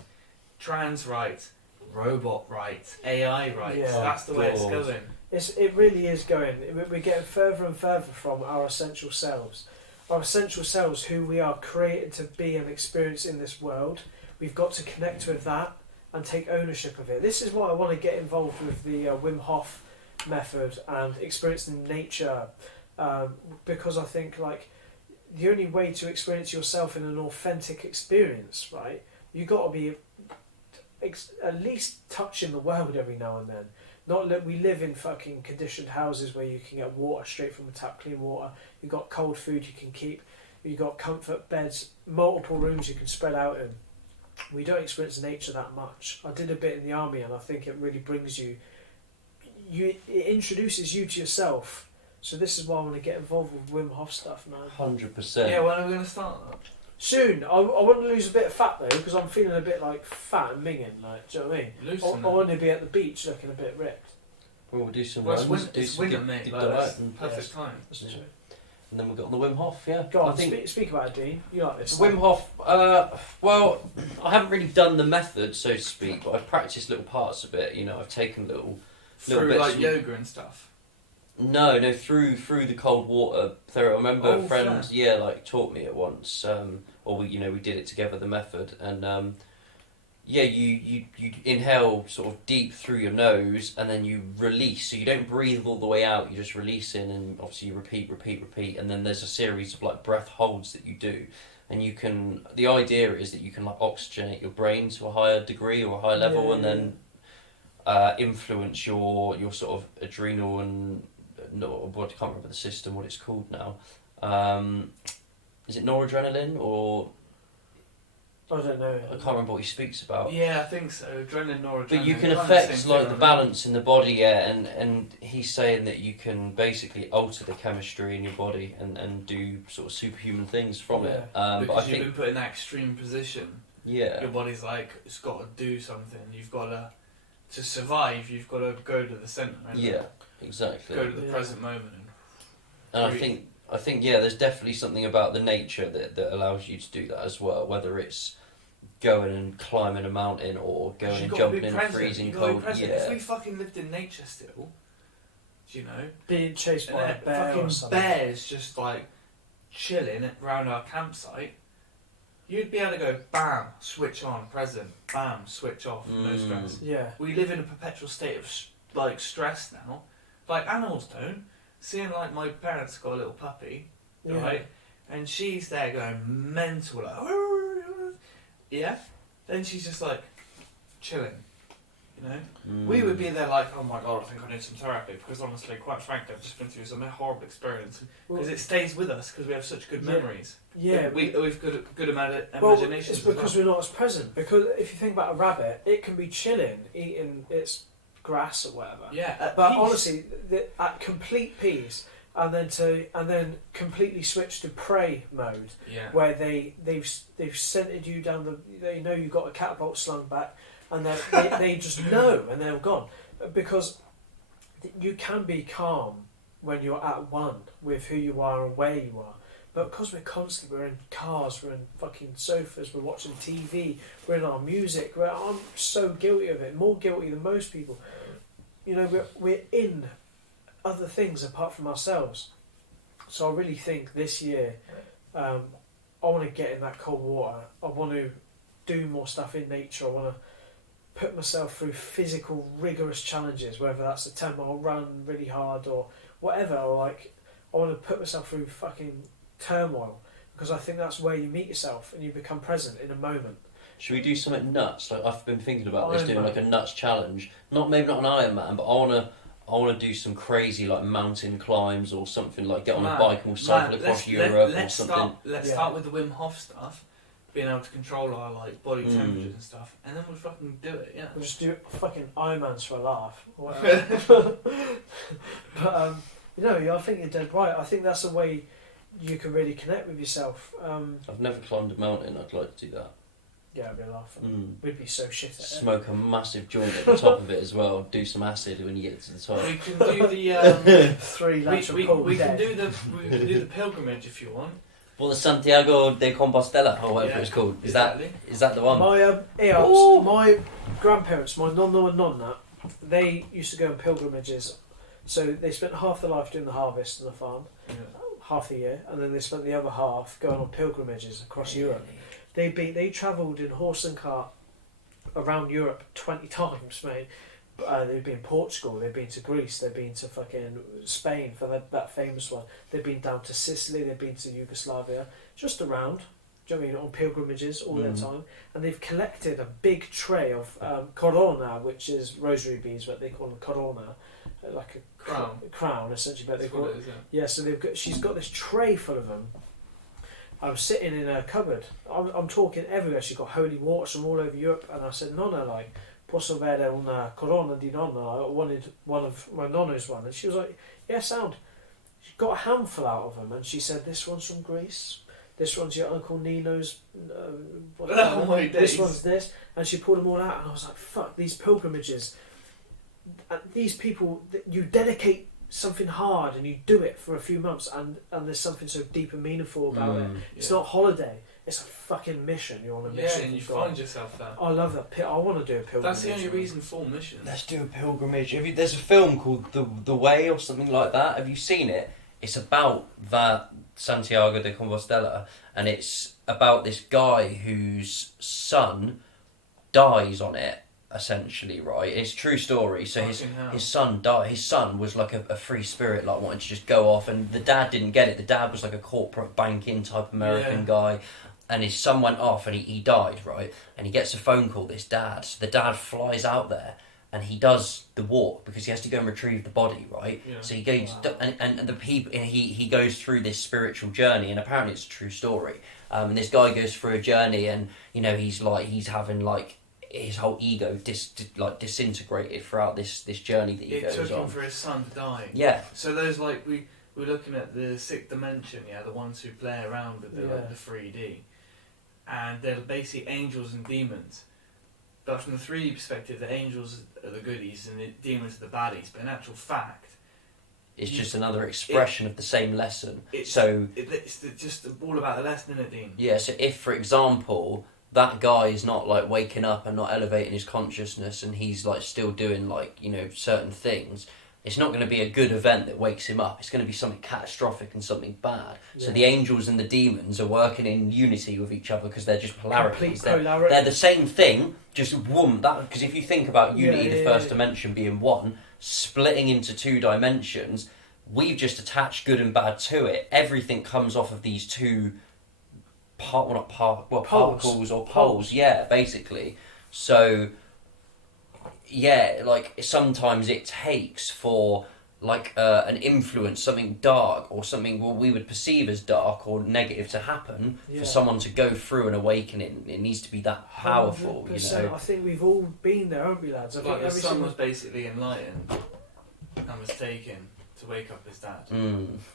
trans rights, robot rights, AI rights. Yeah, that's the way it's going. It really is going. We're getting further and further from our essential selves. Our essential selves, who we are created to be and experience in this world. We've got to connect with that and take ownership of it. This is why I want to get involved with the Wim Hof method and experiencing nature, because I think the only way to experience yourself in an authentic experience, right? You got to be at least touching the world every now and then. Not that we live in fucking conditioned houses where you can get water straight from the tap, clean water. You've got cold food you can keep. You've got comfort beds, multiple rooms you can spread out in. We don't experience nature that much. I did a bit in the army, and I think it really brings you. It introduces you to yourself. So this is why I want to get involved with Wim Hof stuff, man. 100%. Yeah, when are we going to start that? Soon. I want to lose a bit of fat though, because I'm feeling a bit fat and minging. Do you know what I mean? I want to be at the beach looking a bit ripped. We'll do some runs. It's winter, mate. That's perfect time. That's true. And then we've got the Wim Hof, yeah. Go on, speak about it, Dean. You like this? Wim Hof, well, I haven't really done the method, so to speak, but I've practiced little parts of it. I've taken little bits. Yoga and stuff? No, through the cold water therapy. I remember a friend, taught me it once, or we did it together, the method, and you inhale sort of deep through your nose, and then you release. So you don't breathe all the way out. You just release in, and obviously you repeat, and then there's a series of breath holds that you do, and you can. The idea is that you can oxygenate your brain to a higher degree or a higher level, and then influence your sort of adrenal and I can't remember the system, what it's called now. Is it noradrenaline or? I don't know. I can't remember what he speaks about. Yeah, I think so. Adrenaline, noradrenaline. But you can affect the balance in the body, and he's saying that you can basically alter the chemistry in your body and do sort of superhuman things from it. Because but I you've think been put in that extreme position. Yeah. Your body's it's got to do something. You've got to survive. You've got to go to the centre. Yeah, exactly. Go to the present moment. And I think there's definitely something about the nature that allows you to do that as well, whether it's going and climbing a mountain or going and jumping in a freezing cold. Yeah. If we fucking lived in nature still, being chased by a bear fucking or something. bears just chilling around our campsite, you'd be able to go bam, switch on, present, bam, switch off, no stress. Yeah. We live in a perpetual state of like stressed now. Like animals don't. Seeing like my parents got a little puppy, right, and she's there going mental, like yeah. Then she's just like chilling, you know. We would be there like, oh my god, I think I need some therapy, because honestly, quite frankly, I've just been through some horrible experience. Because it stays with us because we have such good memories. Yeah, we've got a good amount of imagination. It's because we're not as present. Because if you think about a rabbit, it can be chilling, eating its grass or whatever. Yeah, but honestly, at complete peace, and then completely switch to prey mode. Yeah. Where they've scented you down the. They know you got a catapult slung back, and they just know, and they're gone. Because you can be calm when you're at one with who you are and where you are. But because we're in cars, we're in fucking sofas, we're watching TV, we're in our music, I'm so guilty of it, more guilty than most people. You know, we're in other things apart from ourselves. So I really think this year, I want to get in that cold water. I want to do more stuff in nature. I want to put myself through physical, rigorous challenges, whether that's a 10-mile run really hard or whatever. Or like, I want to put myself through fucking turmoil, because I think that's where you meet yourself and you become present in a moment. Should we do something nuts? Like, I've been thinking about this, doing like a nuts challenge. Maybe not an Ironman, but I wanna do some crazy like mountain climbs or something, like get on a bike and cycle across Europe or something. Let's start with the Wim Hof stuff, being able to control our like body temperature and stuff, and then we'll fucking do it. Yeah. We'll just do fucking Ironmans for a laugh. Or whatever. But you know, I think you're dead right. I think that's a way you can really connect with yourself. I've never climbed a mountain. I'd like to do that. Yeah, I'd be laughing. We'd be so shit at it. Smoke a massive joint at the top of it as well. Do some acid when you get to the top. We can do the 3 lateral we can do the pilgrimage if you want. Well, the Santiago de Compostela, or whatever it's called. Is that the one? My grandparents, my nonno and nonna, they used to go on pilgrimages. So they spent half their life doing the harvest on the farm, half the year, and then they spent the other half going on pilgrimages across Europe. They travelled in horse and cart around Europe 20 times, mate. They've been to Portugal, they've been to Greece, they've been to fucking Spain for that famous one. They've been down to Sicily, they've been to Yugoslavia, just around, do you know what I mean, on pilgrimages all the time. And they've collected a big tray of corona, which is rosary beads, but they call them corona, like a crown essentially. But they call it. Yeah, so she's got this tray full of them. I was sitting in a cupboard. I'm talking everywhere. She got holy water from all over Europe, and I said, "Nonna, like, posso avere una corona di nonna?" I wanted one of my nonna's one, and she was like, "Yeah, sound." She got a handful out of them, and she said, "This one's from Greece. This one's your Uncle Nino's. This one's this," and she pulled them all out, and I was like, "Fuck these pilgrimages! And these people, you dedicate something hard and you do it for a few months, and there's something so deep and meaningful about it. It's not holiday, it's a fucking mission. You're on a mission. Yeah, and you find yourself there. I love that. I want to do a pilgrimage. That's the only reason for missions. Let's do a pilgrimage. There's a film called The Way or something like that. Have you seen it? It's about that Santiago de Compostela, and it's about this guy whose son dies on it. Essentially, right? It's a true story. So his son died. His son was like a free spirit, like wanted to just go off, and the dad didn't get it. The dad was like a corporate banking type American guy, and his son went off and he died, right? And he gets a phone call, this dad. So the dad flies out there and he does the walk because he has to go and retrieve the body, right? Yeah. So he goes and the people, and he goes through this spiritual journey, and apparently it's a true story. And this guy goes through a journey, and you know he's having like his whole ego disintegrated throughout this journey that he goes on. It took him for his son to die. Yeah. So those we're looking at the sixth dimension, the ones who play around with the 3D, and they're basically angels and demons. But from the 3D perspective, the angels are the goodies and the demons are the baddies. But in actual fact, it's just another expression of the same lesson. It's just all about the lesson, isn't it, Dean? Yeah. So if, for example, that guy is not like waking up and not elevating his consciousness, and he's like still doing like, you know, certain things, it's not going to be a good event that wakes him up. It's going to be something catastrophic and something bad. Yeah. So the angels and the demons are working in unity with each other because they're just polarities. They're the same thing, just one. Because if you think about unity, the first dimension being one, splitting into 2 dimensions. We've just attached good and bad to it. Everything comes off of these 2 particles or poles. Yeah, basically. So, yeah, like sometimes it takes for like an influence, something dark or something what we would perceive as dark or negative to happen for someone to go through an awakening. It needs to be that powerful, 100%. you know. I think we've all been there, haven't we, lads? I Like think the son was basically enlightened and was taken to wake up his dad.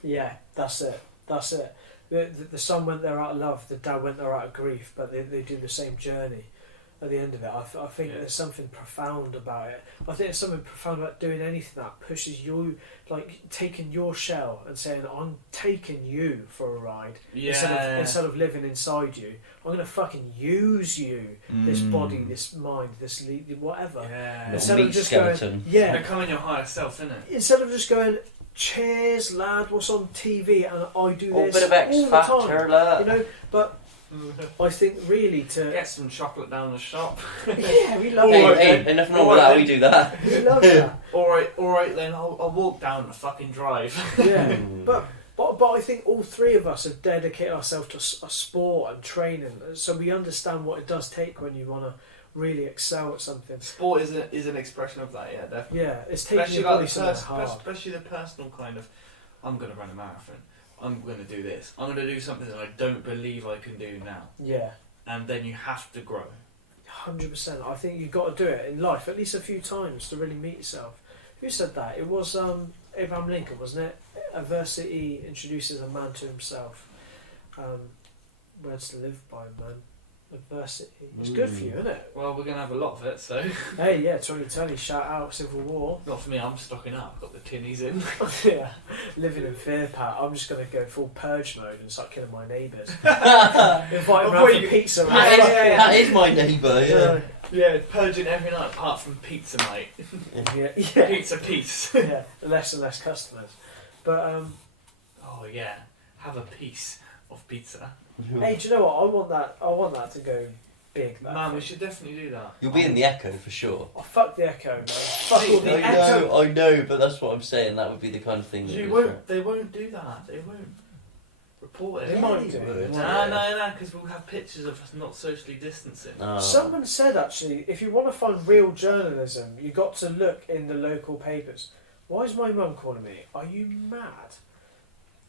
Yeah, that's it. That's it. The son went there out of love, the dad went there out of grief, but they do the same journey at the end of it. I think there's something profound about it. I think there's something profound about doing anything that pushes you, like taking your shell and saying, I'm taking you for a ride. Instead of living inside you, I'm going to fucking use you, this body, this mind, this whatever. Yeah. Instead of just skeleton. going, becoming your higher self, isn't it? Instead of just going, cheers lad, what's on TV, and I do this bit of X all the Factor time, alert. you know. But I think really to get some chocolate down the shop. Yeah, we love Hey, nothing wrong with that. We do that. We love that. All right then. I'll walk down the fucking drive. Yeah, but I think all 3 of us have dedicated ourselves to a sport and training, so we understand what it does take when you want to really excel at something. Sport is an expression of that, yeah, definitely. Yeah, it's taking Especially your body like somewhere hard. especially the personal kind of, I'm going to run a marathon. I'm going to do this. I'm going to do something that I don't believe I can do now. Yeah. And then you have to grow. 100%. I think you've got to do it in life at least a few times to really meet yourself. Who said that? It was Abraham Lincoln, wasn't it? Adversity introduces a man to himself. Words to live by, man. Adversity. It's good for you, isn't it? Well, we're going to have a lot of it, so... Hey, yeah, 2020, shout out Civil War. Not for me, I'm stocking up. I've got the tinnies in. Yeah, living in fear, Pat. I'm just going to go full purge mode and start killing my neighbours. Invite them round for pizza. That is my neighbour, yeah. Yeah, purging every night apart from pizza night. Yeah. Pizza piece. Yeah, less and less customers. But, oh yeah, have a piece of pizza. hey, do you know what? I want that to go big. Man, we should definitely do that. You'll be in the Echo for sure. Oh, fuck the Echo, man. Fuck all the Echo. I know, but that's what I'm saying. That would be the kind of thing. They won't do that. They won't report it. They might do. No, because we'll have pictures of us not socially distancing. Oh. Someone said, actually, if you want to find real journalism, you got to look in the local papers. Why is my mum calling me? Are you mad?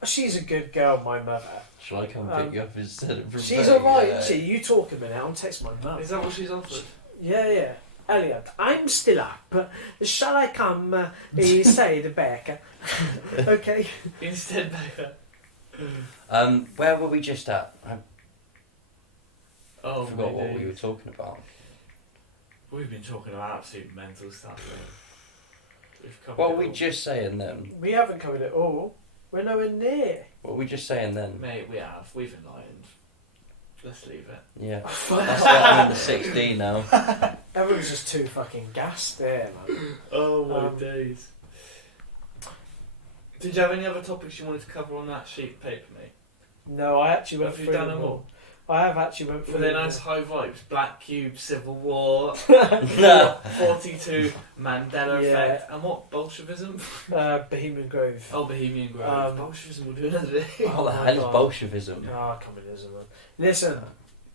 She's a good girl, my mother. Shall I come pick you up instead of... She's alright, isn't she? You talk a minute, I'll text my mum. Is that what she's offered? Yeah. Elliot, I'm still up. Shall I come, say the baker? Okay. Instead, Becca. Where were we just at? I Oh, forgot what we were talking about. We've been talking about absolute mental stuff. What were we just saying then? We haven't covered it all. We're nowhere near. What were we just saying then? Mate, we have. We've enlightened. Let's leave it. Yeah. That's it, I'm in the 16 now. Everyone's just too fucking gassed there, man. Oh my days. Did you have any other topics you wanted to cover on that sheet of paper, mate? No, I actually went Have through you done them them all. all? I have actually went through Were they them nice all. high vibes? Black Cube, Civil War, No. 42, Mandela Yeah. Effect, and what? Bolshevism? Bohemian Grove. Oh, Bohemian Grove. Bolshevism will do another day. What the my hell is God. Bolshevism? Ah, communism, man. Listen,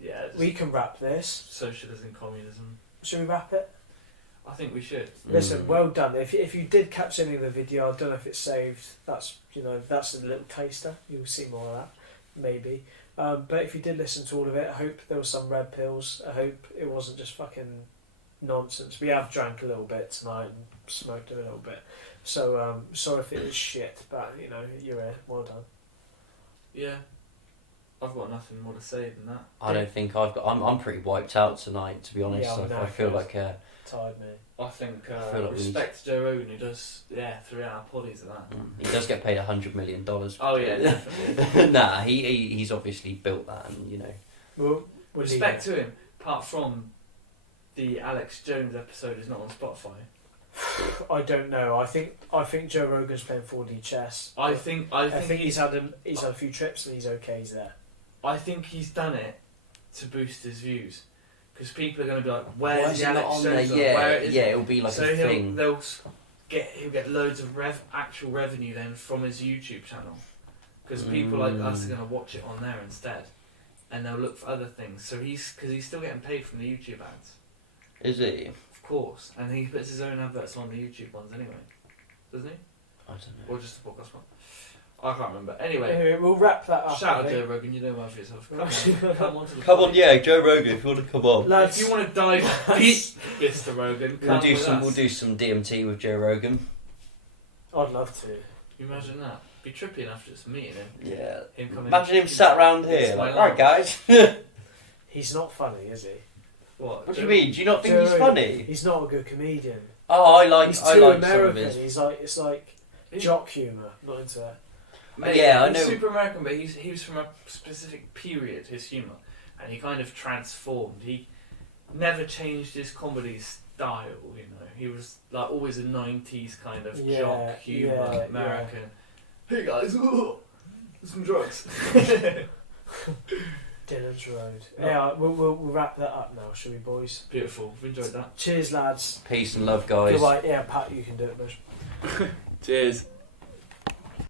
Yeah, just we can wrap this. socialism, communism. Should we wrap it? I think we should. Listen, well done. If you did catch any of the video, I don't know if it's saved. That's that's a little taster. You'll see more of that, maybe. But if you did listen to all of it, I hope there was some red pills. I hope it wasn't just fucking nonsense. We have drank a little bit tonight and smoked a little bit. So sorry if it was shit, but you're here. Well done. Yeah. I've got nothing more to say than that. I don't think I've got... I'm pretty wiped out tonight, to be honest. Yeah, I'm I feel knackered. like... Tired me. I think feel like we respect to Joe Rogan who does 3-hour poddies of that. he does get paid $100 million. Oh yeah, definitely. Nah, he's obviously built that, and We'll Respect to him. Apart from the Alex Jones episode is not on Spotify. I don't know. I think Joe Rogan's playing 4D chess. I think he's had a few trips and he's okay. He's there. I think he's done it to boost his views. Because people are going to be like, where's the Alex Jones on? Yeah, Where is yeah, it'll be like so a thing. They'll he'll get loads of actual revenue then from his YouTube channel, because people like us are going to watch it on there instead, and they'll look for other things. So he's still getting paid from the YouTube ads. Is he? Of course, and he puts his own adverts on the YouTube ones anyway, doesn't he? I don't know. Or just the podcast one? I can't remember. Anyway, we'll wrap that up. Shout out Joe Rogan, you know well for yourself. Come on to the Come on, pod. yeah, Joe Rogan, if you want to come on. Lads, If you want to dive deep, Mr. Rogan, come with us. We'll do some DMT with Joe Rogan. I'd love to. Can you imagine that? Be trippy enough just meeting him. Yeah. Him coming. Imagine him sat around It's here, my like, life. alright guys. He's not funny, is he? What? What do you mean? Do you not think Joe he's Rogan, funny? He's not a good comedian. Oh, He's I too like some of American. his. It's like jock humour. Not into that. Mate, Yeah, I he's know. super American, but he was from a specific period, his humour, and he kind of transformed. He never changed his comedy style, you know. He was like always a 90s kind of jock humour, American. Hey guys, some drugs. Dylan's Road. Yeah, we'll wrap that up now, shall we, boys? Beautiful. We've enjoyed that. Cheers, lads. Peace and love, guys. Goodbye. Yeah, Pat, you can do it, Bush. Cheers.